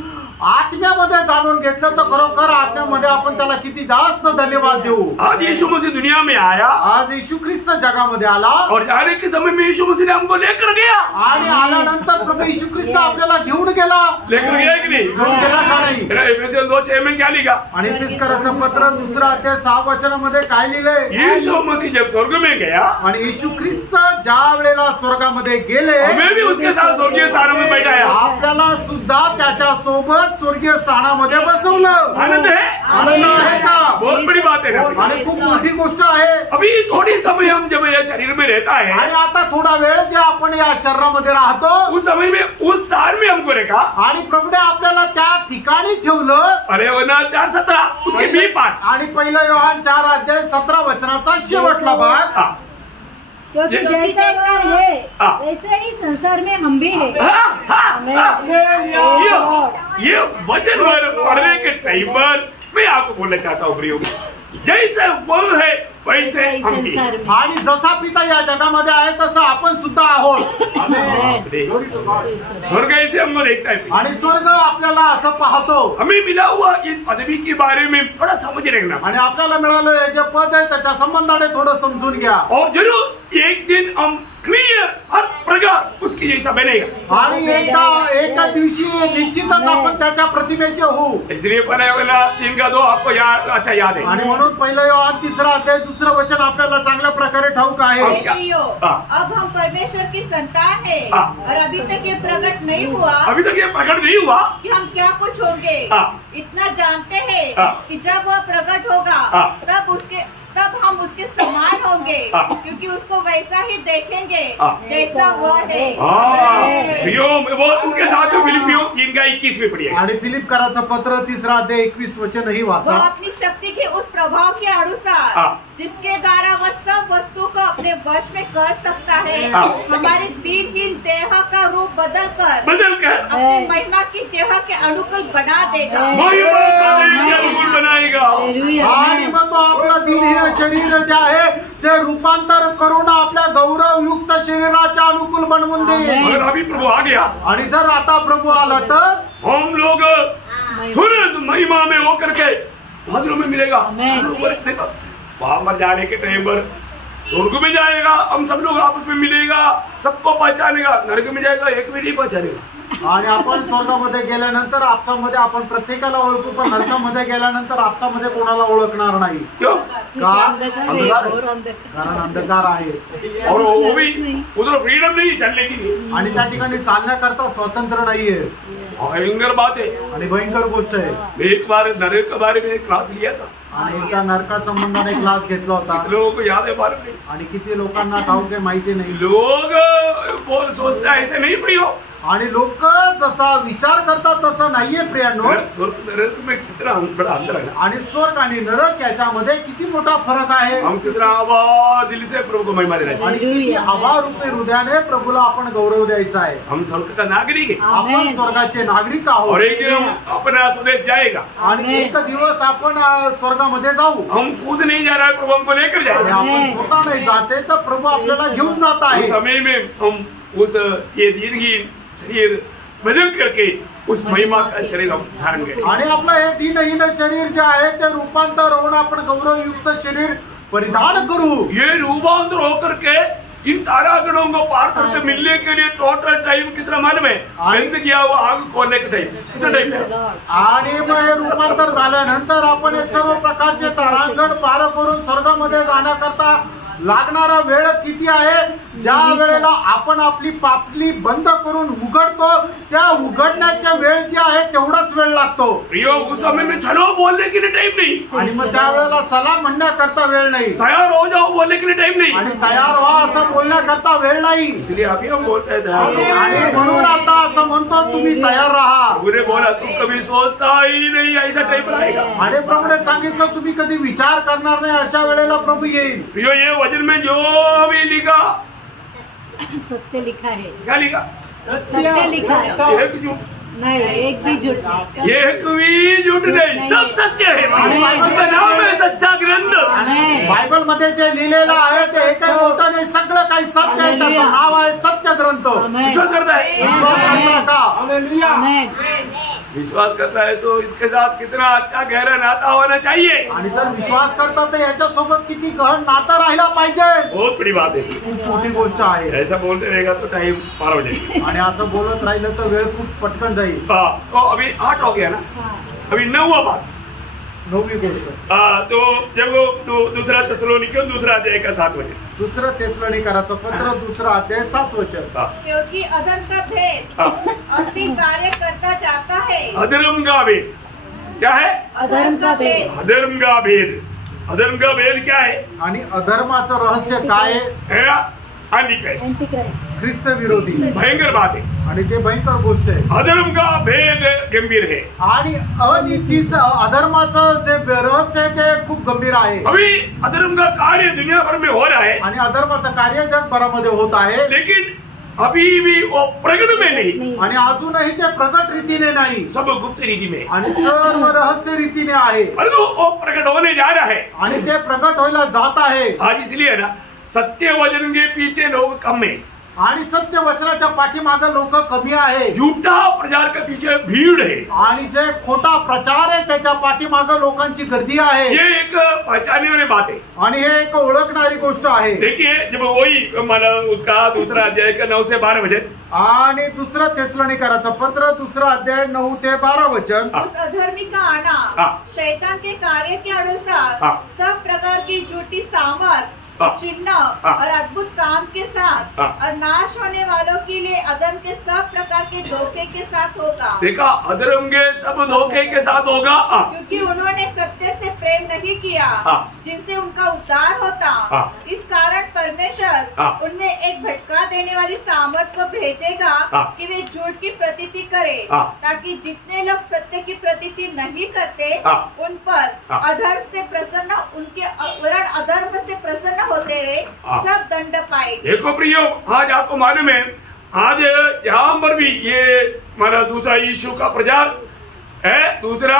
आत्म्यामध्ये जाणून घेतलं तर खरोखर आत्म्यामध्ये आपण त्याला किती जास्त धन्यवाद देऊ। आज यीशु मसीह दुनिया में आया, आज येशू ख्रिस्त जगामध्ये आला और जाने के समय में यीशु मसीह ने हमको लेकर गया। आणि आल्यानंतर प्रभू येशू ख्रिस्त आपल्याला घेऊन गेला। लेकर गया कि नहीं? घेऊन गेला का नाही? एफेसियन 2:6 में क्या लिखा? आणि एफेसकराचं पत्र 2 अध्याय 6 वचनामध्ये काय लिहिलंय? यीशु मसीह जब स्वर्ग में गया आणि येशू ख्रिस्त ज्या वेळेला स्वर्गामध्ये गेले हमें भी उसके साथ स्वर्गीय स्थान में बैठाया। आपल्याला सुद्धा त्याच्या सोबत स्वर्गीय स्थानामध्ये बसवलं। आनंद है? आनंद आहे का? बहुत बड़ी बात है ना। आणि खूप मोठी गोष्ट आहे। अभी थोड़ी समय हम जब ये शरीर में रहता है आणि आता थोडा वेळ जे आपण या शरीरामध्ये राहतो उस समय में उस स्थान में हमको रखा आणि प्रभूने आपल्याला त्या ठिकाणी ठेवलं। अरे वरना 4:17 उसके बी पाठ आणि 1 योहान 4 अध्याय 17 वचनाचा शेवटला भाग, क्योंकि जैसा वह है वैसे ही संसार में हम भी हैं। ये वचन पढ़ने के टाइम पर मैं आपको बोलना चाहता हूँ प्रियो, जैसे वो है वैसे हम भी। आणि जसा पिता या जगामध्ये आहे तसं आपण सुद्धा आहोत। स्वर्ग ऐसे हमको देखता है आणि स्वर्ग आपल्याला असं पाहतो। हमें मिला हुआ इस पदवी के बारे में थोड़ा समझ रखना आणि आपल्याला मिळालेलं जे पद आहे त्याच्या संबंधाने थोडं समजून घ्या। और जरूर एक दिन हम क्लियर हर प्रकार उसकी जैसा बनेगा। आणि एका दिवशी निश्चितच आपण त्याच्या प्रतिमेचे होऊ। इसलिए 3:2 आपको अच्छा याद है। आणि म्हणून 1 योहान 3 अध्याय 2 वचन आपल्याला चांगल्या प्रकारे ठाऊक आहे। अब हम परमेश्वर की संतान है और अभी तक ये प्रकट नहीं हुआ कि हम क्या कुछ होंगे। इतना जानते हैं कि जब वह प्रकट होगा तब तब हम उसके समान होंगे, क्योंकि उसको वैसा ही देखेंगे जैसा वह है। वो उनके साथ फिलिपियों 3:21 में पढ़िए। आणि फिलिपकराचं पत्र 3:21 ही वाचा। वह अपनी शक्ति के उस प्रभाव के अनुसार जिसके द्वारा वह सब वस्तु को अपने वश में कर सकता है, हमारे दीनहीन देह का रूप बदल कर अपनी महिमा की देह के अनुकूल बना देगा। अनुकूल बनाएगा। आणि मग तो आपला दीनहीन शरीर जे आहे ते रूपांतर करून आपल्या गौरवयुक्त शरीराच्या अनुकूल बनवून देईल। अगर अभी प्रभु आ गया, आणि जर आता प्रभु आला तर हम लोग तुरंत महिमा में होकर के बादलों में मिलेगा। वहां पर जाने के टाइम पर स्वर्ग में जाएगा, हम सब लोग आपस में मिलेगा, सबको पहचानेगा। नरक में जाएगा, एक भी नहीं पहचानेगा। आणि आपण स्वर्गामध्ये गेल्यानंतर आपसामध्ये आपण प्रत्येकाला ओळखू, पण नरकामध्ये गेल्यानंतर आपसामध्ये कोणाला ओळखणार नाही। क्यों? कारण अंधकार आहे और वो भी उधर फ्रीडम नहीं, चलने की नहीं। आणि त्या ठिकाणी चालण्याकरता स्वातंत्र्य नाहीये। भयंकर बात है आणि भयंकर गोष्ट आहे। एक बार नरक के बारे में क्लास लिया था आणि त्या नरका संबंधाने क्लास घेतला होता। लोगों को याद है बारे में? आणि किती लोकांना ठाऊक आहे माहिती नाही। लोग सोचते ऐसे नहीं प्रिय हो, आणि लोक जसा विचार करतात तसं नाहीये प्रियांनो। नरक में कितना बड़ा अंतर है। आणि स्वर्ग आणि नरक याच्यामध्ये किती मोठा फरक आहे। हम कितना आवाज दिल से प्रभु को महिमा देना आणि किती आभारूपी हृदयाने प्रभूला आपण गौरव द्यायचा आहे। हम स्वर्ग का नागरिक है, आपण स्वर्गाचे नागरिक आहोत। और एक दिन हम अपना स्वदेश जाएगा। आणि एक दिवस आपण स्वर्गामध्ये जाऊ। हम खुद नहीं जा रहा है, प्रभु हमको लेकर जाएगा। आपण स्वतः नाही जाते तर प्रभु आपल्याला घेऊन जात आहे। उस समय में हम उस ये दीनहीन शरीर बदल करके उस महिमा का शरीर हम धारण करें। आणि आपलं हे दीनहीन शरीर जे आहे ते रूपांतर होऊन आपण गौरवयुक्त शरीर परिधान करू। ये रूपांतर होकर के इन तारागणों को पार करके मिलने के लिए टोटल टाइम कितना मालूम है? बंद किया हुआ आग खोलने का टाइम कितना टाइम है? आणि मग हे रूपांतर झाल्यानंतर आपण हे सर्व प्रकारचे तारांगण पार करून स्वर्गामध्ये जाण्याकरता लागणारा वेळ किती आहे? ज्या वेळेला आपण आपली पापली बंद करून उघडतो त्या उघडण्याच्या वेळ जी आहे तेवढाच वेळ लागतो। उस समय में चलो बोलने के लिए टाइम नहीं, आणि मग त्यावेळेला चला म्हणण्याकरता वेळ नाही। तैयार हो जाओ बोलने के लिए टाइम नहीं, आणि तयार व्हा असं बोलण्याकरता वेळ नाही। इसलिए अभी हम बोलते हैं आणि म्हणून आता असं म्हणतो तुम्ही तयार राहा। पूरे बोला तुम कभी सोचता ही नहीं ऐसा टाइम आएगा। आणि प्रभूने सांगितलं तुम्ही कधी विचार करणार नाही अशा वेळेला प्रभू येईल। ये वचन में जो भी लिखा सत्य लिखा है। क्या लिखा? सत्य लिखा है, एक झूठ नहीं एक भी झूठ नहीं। एक भी झूठ नहीं, सब सत्य है। उसका नाम है सच्चा ग्रंथ। बायबल मध्ये जे लिहिलेलं आहे ते एकही मोठं नाही, सगळं काही सत्य आहे। त्याचं नाव आहे सत्य ग्रंथ। विश्वास करता है? विश्वास करता का? विश्वास करता है तो इसके साथ कितना अच्छा गहरा नाता होना चाहिए। आणि जर विश्वास करता तर याच्यासोबत किती गहन नातं राहिला पाहिजे। बहुत बड़ी बात है, खूप मोठी गोष्ट आहे। ऐसा बोलते रहेगा तो टाइम पार हो जाएगा। आणि असं बोलत राहिलं तर वेळ खूप पटकन जाईल। तो अभी 8 हो गया ना, अभी 9वां बात, 9वी गोष्ट। तो जब वो दूसरा थिस्सलुनीकियों 2 अध्याय का 7 वचन, दुसरं थिस्सलुनीकराचं पत्र 2 अध्याय 7 वचन। क्योंकि अधर्म का भेद अपनी कार्य करता जाता है। अधर्म का भेद क्या है? अधर्म का भेद। अधर्म का भेद, अधर्म का भेद क्या है? आणि अधर्माचं रहस्य काय है? एंटीक्राइस्ट, एंटीक्राइस्ट, ख्रिस्त विरोधी। भयंकर बात है आणि ते भयंकर गोष्ट आहे। अधर्म का भेद गंभीर है। आणि अनीतीचं अधर्माचं जे रहस्य आहे ते खूप गंभीर आहे। अभी अधर्म का कार्य दुनिया भर में हो रहा है, आणि अधर्माचं कार्य जगभरामध्ये होत आहे, लेकिन अभी भी वो प्रगट में नहीं, आणि अजूनही ते प्रगट रीतीने नाही, सब गुप्त रीति में, आणि सर्व रहस्य रीतीने आहे। परंतु वो प्रकट होने जा रहा है आणि ते प्रगट व्हायला जात आहे। आज इसलिए ना सत्य वचन के पीछे लोग कम है, आणि सत्य वचनाच्या पाठीमागे लोक कमी आहे। झूठा प्रचार के पीछे भीड़ है, आणि जे खोटा प्रचार आहे त्याच्या पाठीमागे लोकांची गर्दी आहे। ये एक पहचानने वाली बात है। आणि हे एक ओळखणारी गोष्ट आहे। देखिए जब वही मतलब उसका 2 अध्याय का 9 से 12 वचन, आणि दुसरं थिस्सलुनीकराचं पत्र 2 अध्याय 9 ते 12 वचन। उस अधर्मी का आना शैतान के कार्य के अनुसार सब प्रकार की झूठी सामर्थ, चिन्ह और अद्भुत काम के साथ और नाश होने वालों के लिए अधर्म के सब प्रकार के धोखे के साथ होगा। देखा, अधर्म के सब धोखे के साथ होगा, क्योंकि उन्होंने सत्य से प्रेम नहीं किया जिनसे उनका उद्धार होता। इस कारण परमेश्वर उनमें एक भटका देने वाली सामर्थ को भेजेगा कि वे झूठ की प्रतीति करें, ताकि जितने लोग सत्य की प्रतीति नहीं करते उन पर अधर्म से प्रसन्न, उनके वरण अधर्म से प्रसन्न होते हुए सब दंड पाए। देखो प्रियो, आज आपको मालूम है, आज यहाँ पर भी ये हमारा दूसरा यीशु का प्रचार है, दूसरा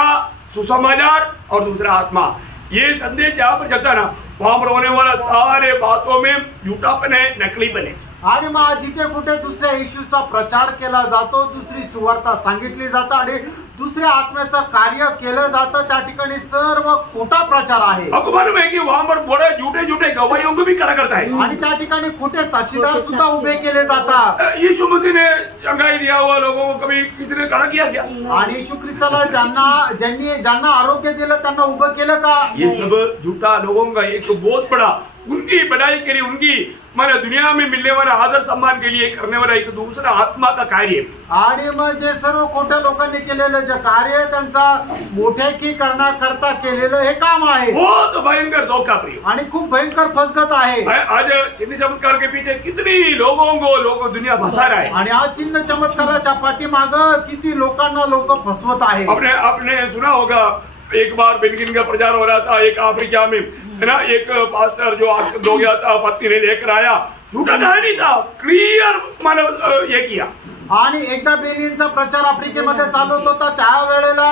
सुसमाचार और दूसरा आत्मा, ये संदेश जहाँ पर चलता ना वहां पर होने वाला सारे बातों में झूठापन है, नकलीपन है। आणि मग जिथे कुठे दुसऱ्या येशूचा प्रचार केला जातो, दुसरी सुवार्ता सांगितली जाते आणि दुसऱ्या आत्म्याचं कार्य केलं जातं, त्या ठिकाणी सर्व खोटा प्रचार आहे। आपको मालूम है कि वहां पर बड़े झूठे झूठे गवाहियों को भी खड़ा करता है आणि त्या ठिकाणी खोटे साक्षीदार सुद्धा उभे केले जातात। यीशु मसीह ने चंगाई दिया हुआ लोगों को कभी किसी ने खड़ा किया क्या? आणि येशू ख्रिस्ताला ज्यांना आरोग्य दिलं त्यांना उभं केलं का? ये सब झूठा लोगों का एक बहुत बड़ा, उनकी बनाई के लिए, उनकी माना दुनिया में मिलने वाला आदर सम्मान के लिए करने वाला एक दूसरा आत्मा का कार्य। आणि मग जे सर्व खोट्या लोकांनी केलेलं जे कार्य आहे त्यांचा मोठेकी करण्याकरता केलेलं हे काम आहे, बहुत भयंकर धोखा प्रिय आणि खूप भयंकर फसगत आहे। आज चिन्ह चमत्कार के पीछे कितनी लोगों को दुनिया फंसा रहा है, आणि आज चिन्ह चमत्काराच्या पाठीमाग किती लोकांना लोक फसवत आहे। आपने सुना होगा, एक बार बेनकिन का प्रचार हो रहा था एक अफ्रीका में, है ना, एक पास्टर जो आग हो गया था, पत्नी ने लेकर आया, झूठा कहानी था, क्लियर मानव ये किया। आणि एकदा बेनिनचा प्रचार आफ्रिकेमध्ये चालत होता, त्यावेळेला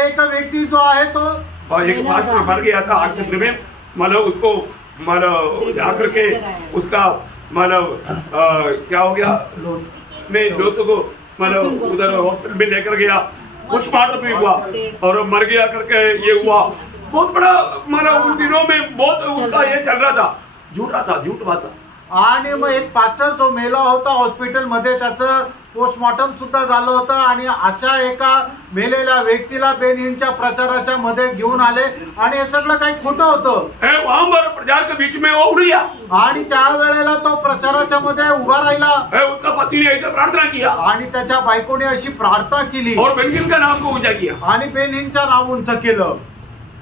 एक व्यक्ती जो आहे तो एक पास्टर मर गया था आग में, मतलब उसको मतलब जाकर के उसका मतलब क्या हो गया, नहीं दोस्तों को मतलब उधर हॉस्पिटल में लेकर गया, पोस्टमार्टम भी हुआ और मर गया करके ये हुआ। बहुत बड़ा मतलब उन दिनों में बहुत उसका ये चल रहा था, झूठा था, झूठ बात था। आणि मग एक पास्टर जो मेला होता हॉस्पिटलमध्ये, त्याचं पोस्टमॉर्टम सुद्धा झालं होतं आणि अशा एका मेलेल्या व्यक्तीला बेनिनच्या प्रचाराच्या मध्ये घेऊन आले आणि हे सगळं काही खोटं होतं। वहां पर प्रचार के बीच में वो उड़ गया आणि त्यावेळेला तो प्रचाराच्या मध्ये उभा राहिला, उसका पति ने ऐसे प्रार्थना किया आणि त्याच्या बायकोने अशी प्रार्थना केली और बेनिन का नाम को ऊंचा किया आणि बेनिनच्या नाव उंच केलं।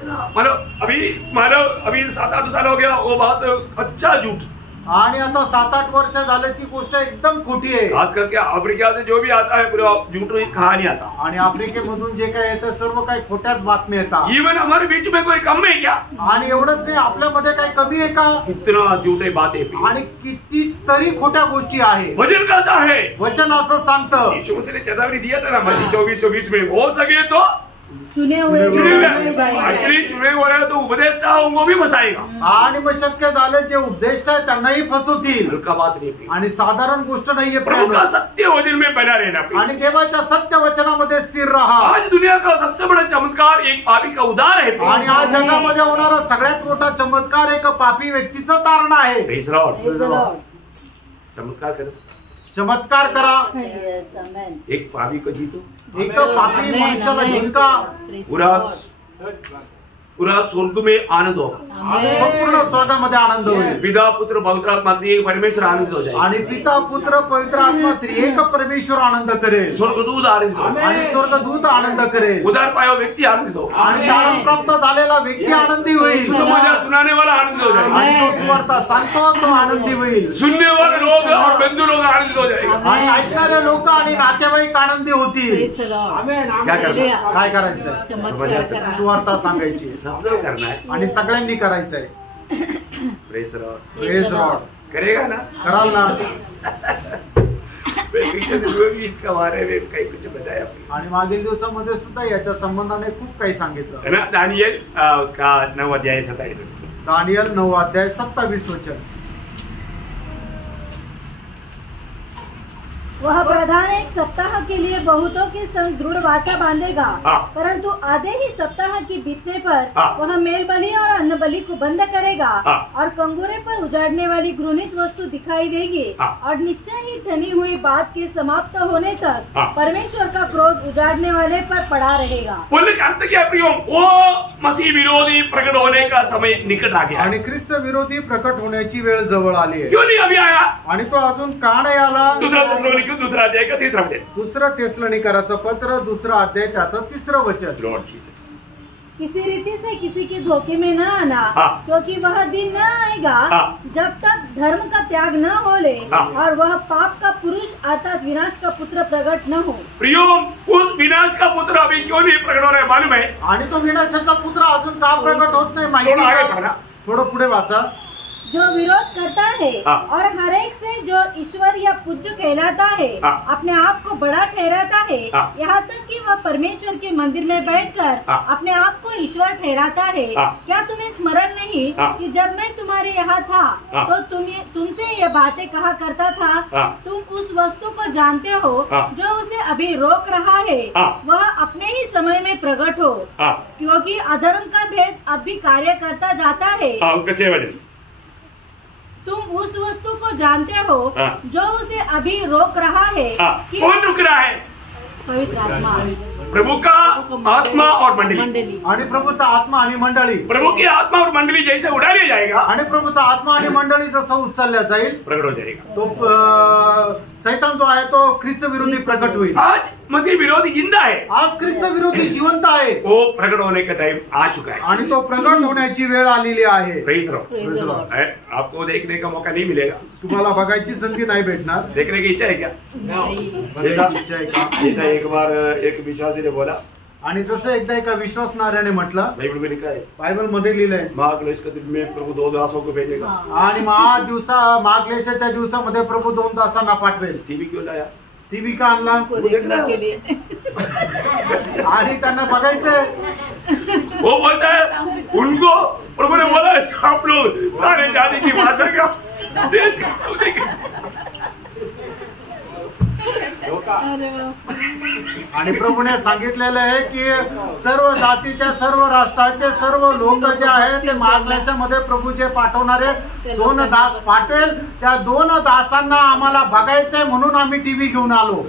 मतलब अभी 7-8 साल हो गया, वो बात अच्छा झूठ, आणि आता 7-8 वर्ष झाले ती गोष्ट एकदम खोटी आहे। खास करके अफ्रीका से जो भी आता है पूरा झूठ कहानी आता, आणि आफ्रिकेमधून जे काही येतं सर्व काही खोट्याच बातम्या येतात। इवन हमारे बीच में कोई कम है क्या? आणि एवढंच नाही, आपल्यामध्ये काही कमी आहे का? इतना झूठे बातें, आणि कितीतरी खोट्या गोष्टी आहे। वचन कहता है, वचन असं सांगतं, यीशु मसीह ने चेतावनी दिया था ना मत्ती 24:20 में, हो सके तो चुने हुए एक्चुअली चुने हुए तो उपदेष्टा उनको भी फसाएगा, आणि मग शक्य झाले जे उपदेष्टा आहे त्यांनाही फसवतील। हलका बात नहीं, आणि साधारण गोष्ट नाहीये। प्रभु का सत्य वचन में बना रहना, आणि देवाच्या सत्य वचनामध्ये स्थिर राहा। आज दुनिया का सबसे बड़ा चमत्कार एक पापी का उद्धार है, आणि आज जगामध्ये होणारा सगळ्यात मोठा चमत्कार एक पापी व्यक्तीचं तारण आहे। चमत्कार करो, चमत्कार करा, एक पापी को जीतो, एक तो पापी मनुष्याला जिंका, पूरा स्वर्ग में आनंद हो, संपूर्ण स्वर्गामध्ये आनंद होईल। पिता पुत्र पवित्र आत्मा त्रिएक परमेश्वर आनंद हो जाए, आणि पिता पुत्र पवित्र आत्मा त्रिएक परमेश्वर आनंद करेल, स्वर्गदूत आनंद हो, आणि स्वर्गदूत आनंद करेल, उद्धार पाया व्यक्ती आनंद हो, आणि दान प्राप्त झालेला व्यक्ती आनंदी होईल, सुसमाचार सुनाने वाला आनंद हो जाए, आणि जो सुवार्ता सांगतो तो आनंदी होईल, सुनने वाले लोग और बंधु लोग आनंदित हो जाएगा, आणि ऐकणारे लोक आणि नातेवाईक आनंदी होतील। काय करायचं? सुवार्ता सांगायची करना है आणि सगळ्यांनी करायचंय। प्रेज लॉर्ड, प्रेज लॉर्ड, करेगा ना, कराल ना। इसका बारे में काही कुछ बताया, आणि मागील दिवसामध्ये सुद्धा याच्या संबंधाने खूप काही सांगितलं है ना। दानियल उसका 9 अध्याय 27, दानियल 9 अध्याय 27 वचन। वह प्रधान एक सप्ताह के लिए बहुतों के संग दृढ़ वाचा बांधेगा, परंतु आधे ही सप्ताह के बीतने पर वह मेल बलि और अन्न बलि को बंद करेगा, और कंगोरे पर उजाड़ने वाली घृणित वस्तु दिखाई देगी, और निश्चय ही ठनी हुई बात के समाप्त होने तक परमेश्वर का क्रोध उजाड़ने वाले पर पड़ा रहेगा। बोलने का अर्थ क्या प्रियो, वो मसीह विरोधी प्रकट होने का समय निकट आ गया, आणि ख्रिस्त विरोधी प्रकट होण्याची वेळ जवळ आली आहे। क्यों नहीं अभी आया? आणि तो अजून का नाही आला? दूसरा अध्याय का 3रा वचन, दुसरं थेसलोनिकराचं पत्र 2रा अध्याय त्याचं 3रं वचन। लॉर्ड जीसस, किसी रीति से किसी के धोखे में न आना, क्योंकि वह दिन न आएगा जब तक धर्म का त्याग न हो ले और वह पाप का पुरुष अर्थात विनाश का पुत्र प्रकट न हो। प्रियो, उस विनाश का पुत्र अभी क्यों नहीं प्रकट हो रहा है मालूम है? आणि तो विनाशाचा पुत्र अजून का प्रकट होत नाही माहिती? थोडं पुढे वाचा। जो विरोध करता है और हर एक से जो ईश्वर या पूज्य कहलाता है अपने आप को बड़ा ठहराता है, यहाँ तक कि वह परमेश्वर के मंदिर में बैठकर अपने आप को ईश्वर ठहराता है। क्या तुम्हें स्मरण नहीं कि जब मैं तुम्हारे यहाँ था तो तुमसे ये बातें कहा करता था? तुम उस वस्तु को जानते हो जो उसे अभी रोक रहा है, वह अपने ही समय में प्रकट हो, क्योंकि अधर्म का भेद अब भी कार्य करता जाता है। तुम उस वस्तु को जानते हो जो उसे अभी रोक रहा है। कौन रुक रहा है? पवित्र आत्मा, प्रभु का आत्मा और मंडली। आणि प्रभूचा आत्मा आणि मंडळी, प्रभु की आत्मा और मंडली जैसे उड़ा लिया जाएगा आणि प्रभूचा आत्मा आणि मंडळी जसं उचलल्या जाईल प्रकट हो जाएगा, तो सैतान जो आहे तो ख्रिस्त विरोधी प्रकट होईल। आज मसीह विरोधी जिंदा है, आज ख्रिस्त विरोधी जिवंत आहे, वो प्रकट होने का टाइम आ चुका है आणि तो प्रकट होण्याची वेळ आलेली आहे। Praise Lord. आपको देखने का मौका नहीं मिलेगा, तुम्हाला बघायची संधी नाही भेटणार। देखने की इच्छा है क्या? इच्छा आहे का? एक बार एक विश्वासी ने बोला, आणि जसं एकदा एका विश्वासणाऱ्याने म्हटलं, बाइबल में लिखा है, बायबल मध्ये लिहिलंय, महाक्लेश के दिन में प्रभु 2 दासों को भेजेगा आणि महाक्लेशाच्या दिवसामध्ये प्रभु 2 दासांना पाठवेल। टीवी क्यों लाया? टीव्ही का आणला? आणि त्यांना बघायचंय। वो बोलता है उनको प्रभु ने बोला आप लोग सारे जाति की भाषा का देश आणि प्रभूने सांगितलेलं आहे की सर्व जातीच्या, सर्व राष्ट्राचे, सर्व लोक जे आहेत ते महाक्लेशामध्ये प्रभू जे पाठवणारे 2 दास पाठवेल, त्या 2 दासांना आम्हाला बघायचंय म्हणून आम्ही टीव्ही घेऊन आलो।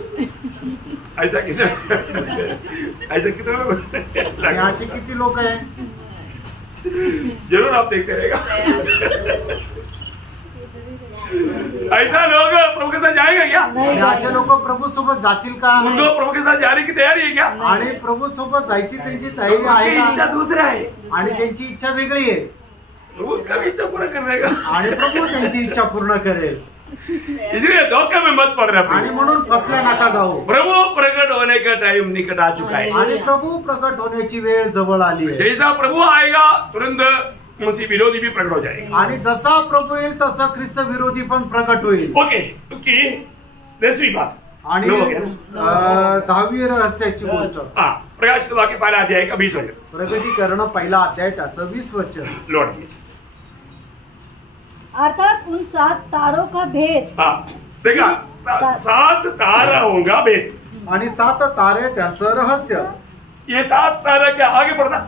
ऐसा कितना लोग, असे किती लोक आहे? जरूर आप देखते रहेगा। ऐसा लोग प्रभु के साथ जाएगा क्या? असे लोक प्रभू सोबत जातील का? उनको प्रभु के साथ जाने की तैयारी है क्या? आणि प्रभू सोबत जायची त्यांची तयारी आहे का? इच्छा दूसरा है आणि त्यांची इच्छा वेगळी आहे। प्रभु उसका इच्छा पूरा कर देगा आणि प्रभू त्यांची इच्छा पूर्ण करेल। इसलिए धोखे में मत पड़ रहा आणि म्हणून फसल्या नका जाऊ। प्रभु प्रकट होने का टाइम निकट आ चुका है आणि प्रभू प्रकट होण्याची वेळ जवळ आली आहे। जैसा प्रभु आएगा तुरंत मसीह विरोधी भी प्रकट हो जाएगा, आणि जसा प्रभु येईल तसा ख्रिस्त विरोधी पण प्रकट होईल। ओके, उसकी 10वीं बात आणि 10वी रहस्याची गोष्ट, प्रकाशित वाक्य पहिला अध्याय का 20 वचन, प्रकटीकरण पहिला अध्याय त्याचं 20 वचन। लॉर्ड अर्थात उन 7 तारों का भेद। देखा 7 तारा होगा भेद, आणि 7 तारे त्यांचं रहस्य। ये 7 तारा क्या आगे बढ़ना,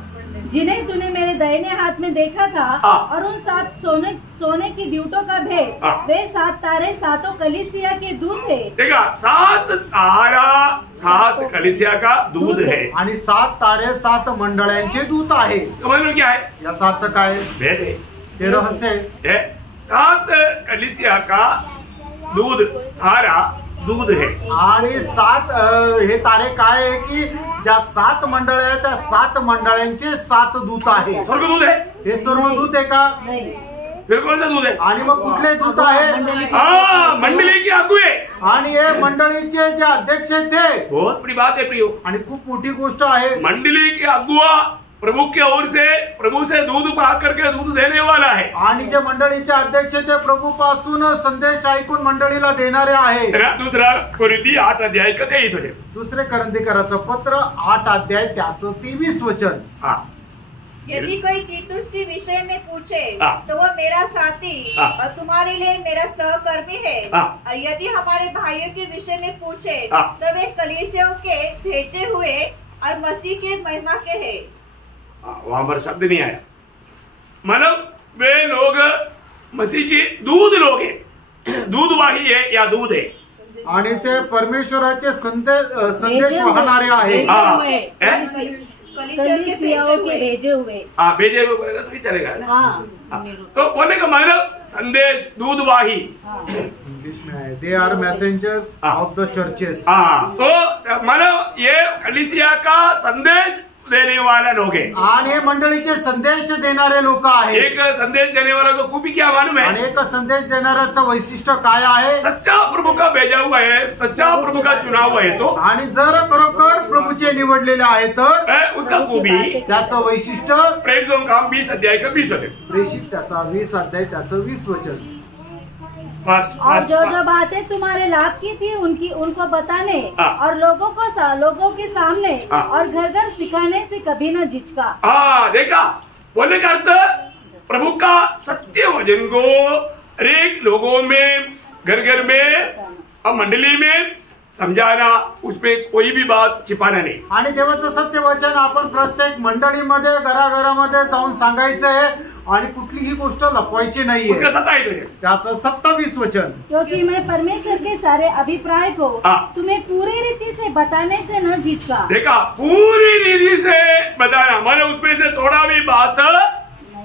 जिन्हें तूने मेरे दाहिने हाथ में देखा था, और उन 7 सोने की ड्यूटों का भेद, वे 7 तारे 7 कलीसिया के दूत है। देखा 7 तारा 7 कलीसिया का दूध है, आणि 7 तारे 7 मंडळांचे दूत आहे। मतलब क्या है? याचा अर्थ काय? भेद है, ते रहस्य आहे। 7 कलीसिया का दूध, तारा दूध है, आणि 7 हे तारे काय आहे की ज्या 7 मंडळ आहेत त्या 7 मंडळांचे 7 दूत आहे। स्वर्गदूत है, हे सर्व दूत आहे का? फिर कौन सा दूध है? आणि मग कुठले दूत आहे? मंडली के अगुवे, आणि हे मंडळीचे जे अध्यक्ष आहेत ते। बहुत बड़ी बात है प्रियो, आणि खूप मोठी गोष्ट आहे। मंडली के अगुआ प्रभु की ओर से, प्रभु से दूध पा करके दूध देने वाला है, आणि जे मंडळीचे अध्यक्ष ते प्रभू पासून संदेश ऐकून मंडळीला देणारे आहे। दूसरा कोरिन्थी 8 अध्याय का 23 वचन, दुसरे करंथीकराचं पत्र 8 अध्याय त्याचं 23 वचन। यदि कोई तीतुस के विषय में पूछे तो वह मेरा साथी और तुम्हारे लिए मेरा सहकर्मी है, और यदि हमारे भाइयों के विषय में पूछे तो वे कलीसियाओं के भेजे हुए और मसीह के महिमा के हैं। वहां पर शब्द नहीं आया, मतलब वे लोग मसीह की दूध लोग हैं, दूधवाही है या दूध है, आणि ते परमेश्वराचे संदेश वाहणारे आहे। कलीसियाओं के भेजे हुए, भेजे हुए बोलेगा तो भी चलेगा ना। तो बोलने का मतलब संदेश दूधवाही, इंग्लिश में है, they are messengers of the churches. तो मतलब ये कलीसिया का संदेश देने वाला लोग है। आणि हे मंडळीचे संदेश देणारे लोक आहेत। एक संदेश देने वाला को खूबी क्या मालूम है? आणि एक संदेश देणाऱ्याचं वैशिष्ट्य काय आहे? सच्चा प्रभु का भेजा हुआ है, सच्चा प्रभु का चुना हुआ है। तो आणि जर खरोखर प्रभूचे निवडलेले आहेत तर उसका खूबी त्याचं वैशिष्ट्य प्रेरितों का 20 अध्याय का 20 अध्याय प्रेषित त्याचा 20 अध्याय त्याचं 20 वचन। और जो बातें तुम्हारे लाभ की थी उनको बताने और लोगों के सामने और घर घर सिखाने से कभी न झिझका। देखा, बोलने का अर्थ प्रभु का सत्य वचन को हरेक लोगों में, घर घर में और मंडली में समजाना, उसमें कोई भी बात छिपाना नहीं। आणि देवाचं सत्य वचन आपण प्रत्येक मंडळीमध्ये घराघरामध्ये जाऊन सांगायचं आहे आणि कुठलीही गोष्ट लपवायची नाहीये। त्याचं 27 वचन, क्योंकि मैं परमेश्वर के सारे अभिप्राय को तुम्हें पूरी रीति से बताने से न झिझका। देखा, पूरी रीति से बताना मतलब उसमें से थोड़ा भी बात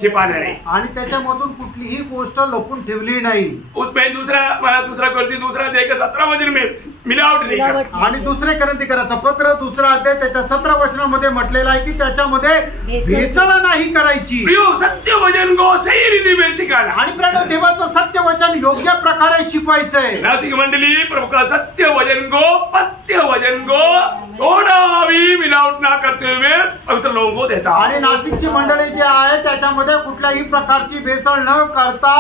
छिपाना नहीं आणि त्याच्यामधून कुठलीही गोष्ट लपून ठेवली नाही। उसमें दूसरा करती दूसरा देकर 17 वचन में मिलावट नहीं करना। आणि दुसरे करंथीकराचं पत्र 2 अध्याय त्याच्या 17 वचनामध्ये म्हटलेलं आहे की त्याच्यामध्ये भेसळ नाही करायची। सत्य वचन को सही रीति में सिखाना आणि प्रिय देवाचं सत्य वचन योग्य प्रकारे शिकवायचंय। नासिक मंडली प्रभु का सत्य वचन को, पत्य वचन को थोड़ा भी मिलावट ना करते हुए पवित्र लोगों को देता। आणि नाशिकची मंडळी जी आहे त्याच्यामध्ये कुठल्याही प्रकारची भेसळ न करता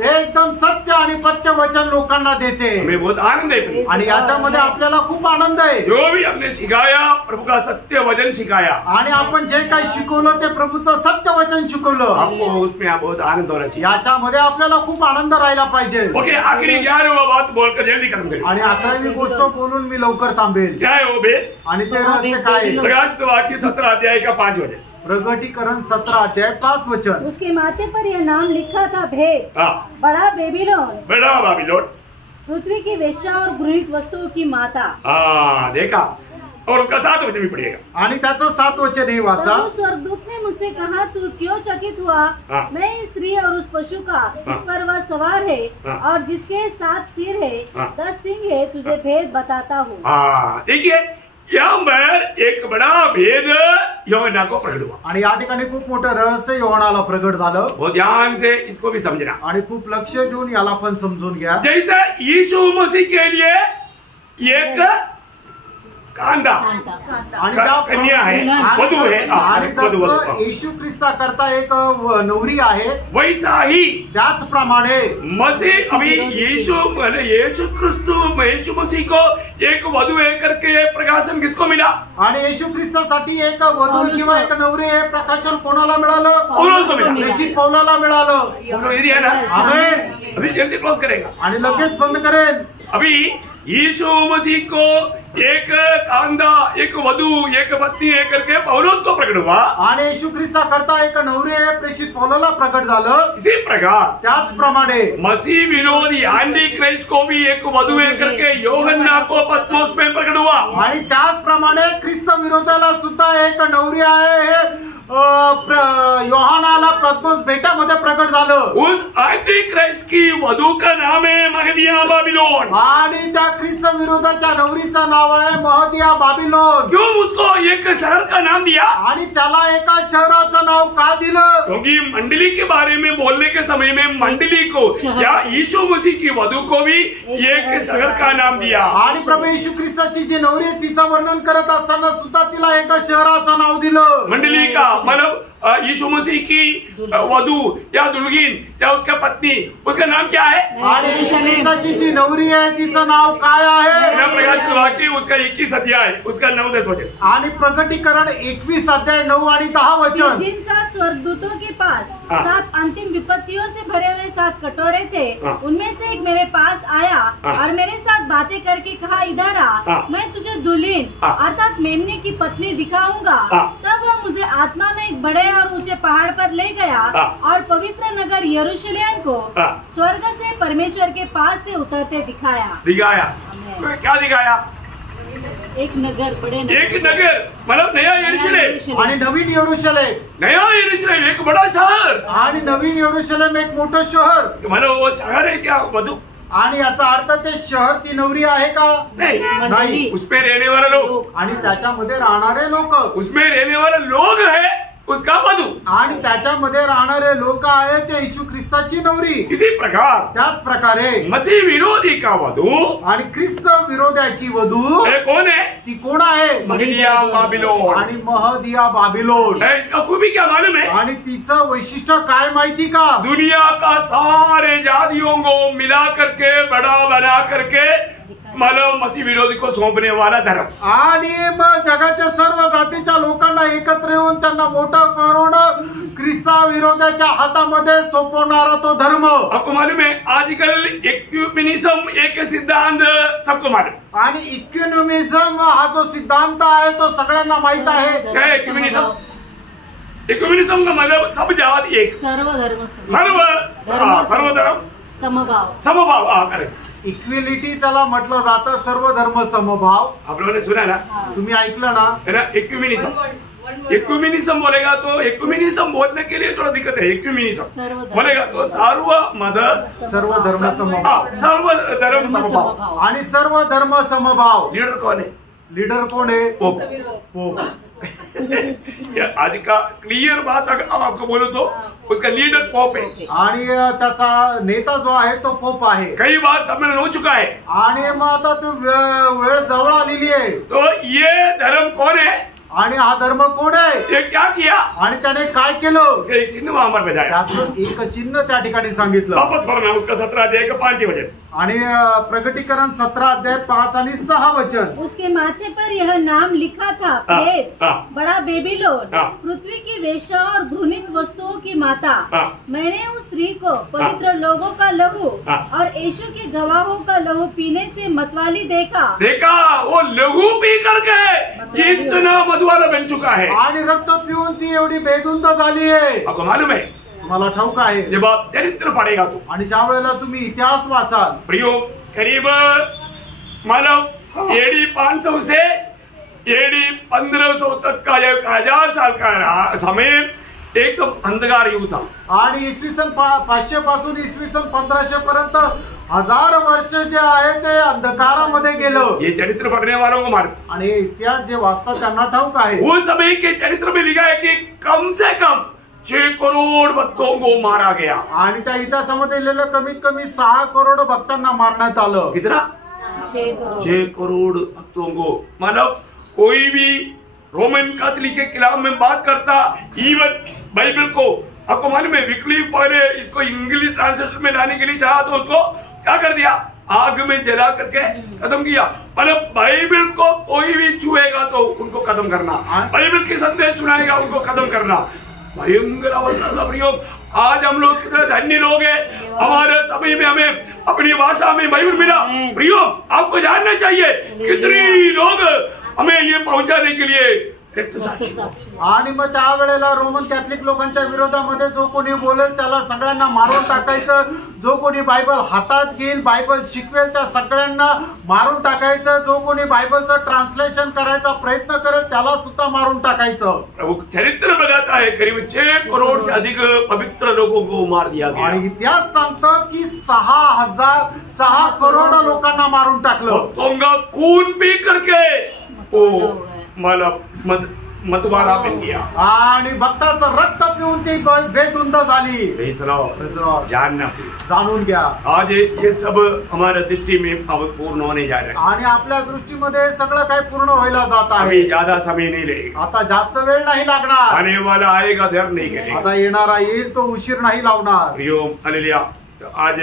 एकदम सत्य आणि पत्य वचन लोकांना देते। हमें बहुत आनंद है आणि याच्यामध्ये आपल्याला खूप आनंद आहे। जो भी हमने सिखाया प्रभु का सत्य वचन सिखाया आणि आपण जे काही शिकवलं ते प्रभूचं सत्य वचन शिकवलं। आपको उसमें बहुत आनंद होना चाहिए। याच्यामध्ये आपल्याला खूप आनंद राहिला पाहिजे। ओके, आखिरी 11वीं बात बोलकर जल्दी खत्म करें। आणि 11वी गोष्ट बोलून मी लवकर थांबेल। क्या है वो भेद? आणि ते रहस्य काय आहे? प्रकाशित वाक्य 17 अध्याय का 5 वचन। प्रकटीकरण 17 अध्याय 5 वचन। उसके माथे पर यह नाम लिखा था, भेद, बड़ा बेबीलोन, बड़ा बाबिलोन, पृथ्वी की वेश्या और गृहीत वस्तुओं की माता। देखा, और उसका 7 वचन भी पढ़िएगा। आणि त्याचं 7 वचन हे वाचा। स्वर्गदूत ने मुझसे कहा, तू क्यों चकित हुआ? मैं इस स्त्री और उस पशु का जिस पर वह सवार है और जिसके 7 सिर है 10 सिंग है तुझे भेद बताता हूँ। देखिए, यहाँ पर एक बड़ा भेद योहन्ना को प्रकट हुआ। आणि या ठिकाणी खूप मोठं रहस्य योहानाला प्रगट झालं। बहुत ध्यान से इसको भी समझना आणि खूप लक्ष देऊन याला पण समजून घ्या। जैसा यीशु मसीह के लिए एक कांदा आणि कन्या है, वधू है, आणि जसं येशू ख्रिस्ता करता एक नवरी आहे वैसा ही त्याचप्रमाणे मसीह अभी यीशु यीशु मसीह को एक वधू है करके प्रकाशन किसको मिला? आणि येशू ख्रिस्तासाठी एक वधू किंवा एक नवरी हे प्रकाशन कोणाला मिळालं? पौलुसला मिळालं। प्रेषित पौलाला मिळालं। समझ रही है ना? आमेन। अभी जल्दी क्लोज करेगा आणि लगेच बंद करेन। अभी यीशु मसीह को एक कांदा, एक वधू, एक पत्नी है करके पौलुस को प्रकट हुआ। आणि येशू ख्रिस्ता करता एक नवरी हे प्रेषित पौलाला प्रकट झालं। इसी प्रकार त्याचप्रमाणे मसीह विरोधी एंटी क्राइस्ट को भी एक वधू है करके योहन्ना को पत्मोस में प्रकट हुआ। आणि त्याचप्रमाणे ख्रिस्त विरोधाला सुद्धा एक नवरी आहे हे योहानाला पत्मोस बेटामध्ये प्रकट झालं। उस एंटी क्राइस्ट की वधू का नाम है महदिया बाबिलोन। आणि त्या ख्रिस्त विरोधाच्या नवरीचं नाव आहे महदिया बाबिलोन। क्यों उसको एक शहर का नाम दिया? आणि त्याला एका शहराचं नाव का दिलं? क्योंकि मंडली के बारे में बोलने के समय में मंडली को या यीशु मसीह की वधू को भी एक शहर का नाम दिया। आणि प्रभू येशू ख्रिस्ताची जी नवरी आहे तिचं वर्णन करत असताना सुद्धा तिला एका शहराचं नाव दिलं। मंडली का मतलब यीशु मसीह की वधू या दुल्हीन या उसका पत्नी, उसका नाम क्या है? आणि येशू ख्रिस्ताची जी नवरी आहे तिचं नाव काय आहे? प्रकाशित वाक्य उसका 21 अध्याय उसका 9-10 वचन। आणि प्रकटीकरण 21 अध्याय 9 आणि 10 वचन। जिन 7 स्वर्गदूतों के पास 7 अंतिम विपत्तियों से भरे हुए 7 कटोरे थे, उनमें से एक मेरे पास आया और मेरे साथ बातें करके कहा, इधर आ, मैं तुझे दुल्हीन अर्थात मेमने की पत्नी दिखाऊंगा। तब वह मुझे आत्मा में एक बड़े और ऊंचे पहाड़ पर ले गया और पवित्र नगर यरूशलेम को स्वर्ग से परमेश्वर के पास से उतरते दिखाया। क्या दिखाया? एक नगर, बड़े नगर, एक नगर मतलब नया यरूशलेम आणि नवीन यरूशलेम, नया यरूशलेम एक बड़ा शहर आणि नवीन यरूशलेम एक मोठं शहर। मतलब वो शहर है क्या? वधू आणि याचा अर्थ ते शहर ती नवरी आहे का? नहीं, उसमें रहने वाले लोग, आणि त्याच्यामध्ये राहणारे लोक, उसमें रहने वाले लोग है उसका वधू, आणि त्याच्यामध्ये राहणारे लोक आहेत ते येशू ख्रिस्ताची नवरी. इसी प्रकार त्याच प्रकारे मसीह विरोधी का वधू आणि ख्रिस्त विरोधाची वधू ये कौन है? ती कोण आहे? महदिया बाबिलोन. आणि महदिया बाबिलोन. इसका खूबी क्या मालूम है? आणि तिचं वैशिष्ट्य काय माहिती का? दुनिया का सारे जातियों को मिला करके बड़ा बना करके मतलब मसीह विरोधी को सौंपने वाला धर्म. आणि मग जगाच्या सर्व जातीच्या लोकांना एकत्र येऊन त्यांना मोठं करून ख्रिस्ता विरोधाच्या हातामध्ये सोपवणारा तो धर्म. आपको मालूम है आजकल इक्युमेनिज्म एक सिद्धांत सबको मालूम. आणि इक्युमेनिझम हा जो सिद्धांत आहे तो सगळ्यांना माहित आहे. क्या है इक्युमेनिज्म? इक्युमेनिज्म का मतलब सब जात एक, सर्व धर्म सर्व धर्म समभाव. समभाव. करेक्ट. इक्विलिटी त्याला म्हटलं जातं, सर्व धर्म समभाव. आप लोगों ने सुना ना? तुम्ही ऐकलं ना? है ना इक्युमेनिज्म. इक्युमेनिज्म बोलेगा तो इक्युमेनिज्म बोलने के लिए थोड़ा दिक्कत है. इक्युमेनिज्म बोलेगा तो सर्व मत सर्व धर्म समभाव. सर्व धर्म समभाव. आणि सर्व धर्म समभाव. लीडर कौन है? लीडर कोण आहे? पोप. पोप. आज का क्लियर बात अगर आपको बोलो तो उसका लीडर पोप है. आणि त्याचा नेता जो आहे तो पोप आहे. कई बार सम्मेलन हो चुका है. आणि मग आता तो वेळ जवळ आलेली आहे. तो ये धर्म कौन है? आणि हा धर्म कोण आहे? ये क्या किया? आणि त्याने काय केलं? उसका एक चिन्ह वहां पर बजाया. त्याचं एक चिन्ह त्या ठिकाणी सांगितलं. वापस पढ़ना उसका 17 अध्याय का 5 वचन. आणि प्रकटीकरण 17 अध्याय 5 आणि 6 वचन. उसके माथे पर यह नाम लिखा था, भेद, बड़ा बेबीलोन, पृथ्वी की वेश्या और घृणित वस्तुओं की माता. मैंने उस स्त्री को पवित्र लोगों का लहू और यीशु के गवाहों का लहू पीने से मतवाली देखा. वो लहू पी करके इतना मधुवाला बन चुका है. आणि रक्त पिऊन ती एवढी बेधुंद झाली आहे. आपको मालूम है? मला ठाऊक आहे. जब आप चरित्र पढ़ेगा तो आणि ज्या वेळेला तुम्ही इतिहास वाचाल, प्रियो करीब मानव एडी 500 से एडी 1500 तक का 1000 साल का समय एक अंधकार युग था. आणि इसवी सन 500 पासून इसवी सन 1500 पर्यंत 1000 वर्ष जे आहे ते अंधकारामध्ये गेलं. ये चरित्र पढ़ने वालों को मालूम. आणि इतिहास जे वाचतात त्यांना ठाऊक आहे. उस समय के चरित्र में लिखा है कि कम से कम 6 करोड़ भक्तों को मारा गया. आणि त्या इतिहासामध्ये लिहिलं कमीत कमी 6 करोड भक्तांना मारण्यात आलं. कितना? 6 करोड़ भक्तों को. मतलब कोई भी रोमन कैथोलिक के खिलाफ में बात करता, इवन बाइबल को आपको मालूम है विक्लिफ पहले इसको इंग्लिश ट्रांसलेशन में लाने के लिए चाहा तो उसको क्या कर दिया? आग में जला करके खत्म किया. मतलब बाइबल को कोई भी छुएगा तो उनको खत्म करना, बाइबल के संदेश सुनाएगा उनको खत्म करना. भयंकर अवस्था था प्रयोग. आज हम लोग कितने धन्य लोग हैं, हमारे समय में हमें अपनी भाषा में बाइबल मिला. प्रयोग आपको जानना चाहिए कितने लोग हमें ये पहुंचाने के लिए. आणि मग त्या वेळेला रोमन कॅथलिक लोकांच्या विरोधामध्ये जो कोणी बोलेल त्याला सगळ्यांना मारून टाकायचं. जो कोणी बायबल हातात घेईल, बायबल शिकवेल त्या सगळ्यांना मारून टाकायचं. जो कोणी बायबलचं ट्रान्सलेशन करायचा प्रयत्न करेल त्याला सुद्धा मारून टाकायचं. चरित्र बताता है करीब 6 करोड़ से अधिक पवित्र लोगों को मार दिया गया. आणि इतिहास सांगतो की 6 करोड लोकांना मारून टाकलं. तो खून पी करके मतवाला बन गया. आणि भक्ताचं रक्त पिऊन ती बेधुंद झाली. जाणून घ्या. आज ये सब हमारे दृष्टि में अब पूर्ण होने जा रहा है. आणि आपल्या दृष्टीमध्ये सगळं काही पूर्ण व्हायला जात आहे. अभी ज्यादा समय नहीं लगेगा. आता जास्त वेळ नाही लागणार. आने वाला आएगा देर नहीं करेगा. आता येणारा येईल तो उशीर नाही लावणार. प्रियो हालेलुया. आज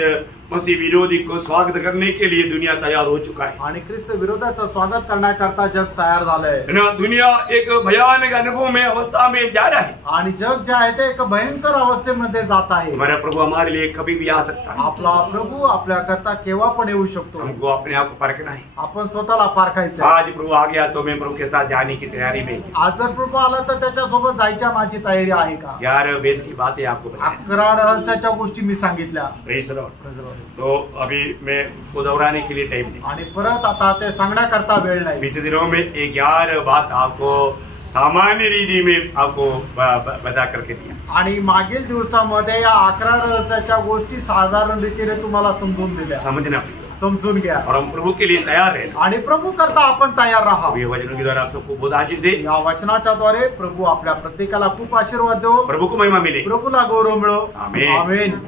मसीह विरोधी को स्वागत करने के लिए दुनिया तैयार हो चुका है. आणि ख्रिस्त विरोधाचं स्वागत करण्याकरता जग तयार झालंय. दुनिया एक भयानक अनुभव में अवस्था में जा रहा है. आणि जग जे आहे ते एक भयंकर अवस्थेमध्ये जात आहे. हमारा प्रभु हमारे लिए कभी भी आ सकता है. आपला प्रभू आपल्या करता केव्हा पण येऊ शकतो. हमको अपने आप को परखना है. आपण स्वतःला पारखायचं. आज प्रभु आ गया तो मैं प्रभु के साथ जाने की तैयारी में. आज जर प्रभू आला तर त्याच्यासोबत जायच्या माझी तयारी आहे का? 11 वेद की बातें आपको 11 रहस्याच्या गोष्टी मी सांगितल्या. तो अभी मैं उसको दोहराने के लिए टाइम नहीं. आणि परत आता ते सांगण्याकरता वेळ नाही. बीते दिनों में 11 बात आपको सामान्य रीति में आपको बता करके दिया। आणि मागील दिवसामध्ये या 11 रहस्याच्या गोष्टी साधारण रीतीने तुम्हाला समजून दिल्या, समझना समजून घ्या और हम प्रभु के लिए तैयार है आणि प्रभु करता आपण तयार राहा। ये वचनों के द्वारा आप सबको बहुत आशीष दे, या वचनाच्या द्वारे प्रभु आपल्या प्रत्येकाला खूप आशीर्वाद देव, प्रभु को महिमा मिले, प्रभूला गौरव मिळो। आमेन। आमेन।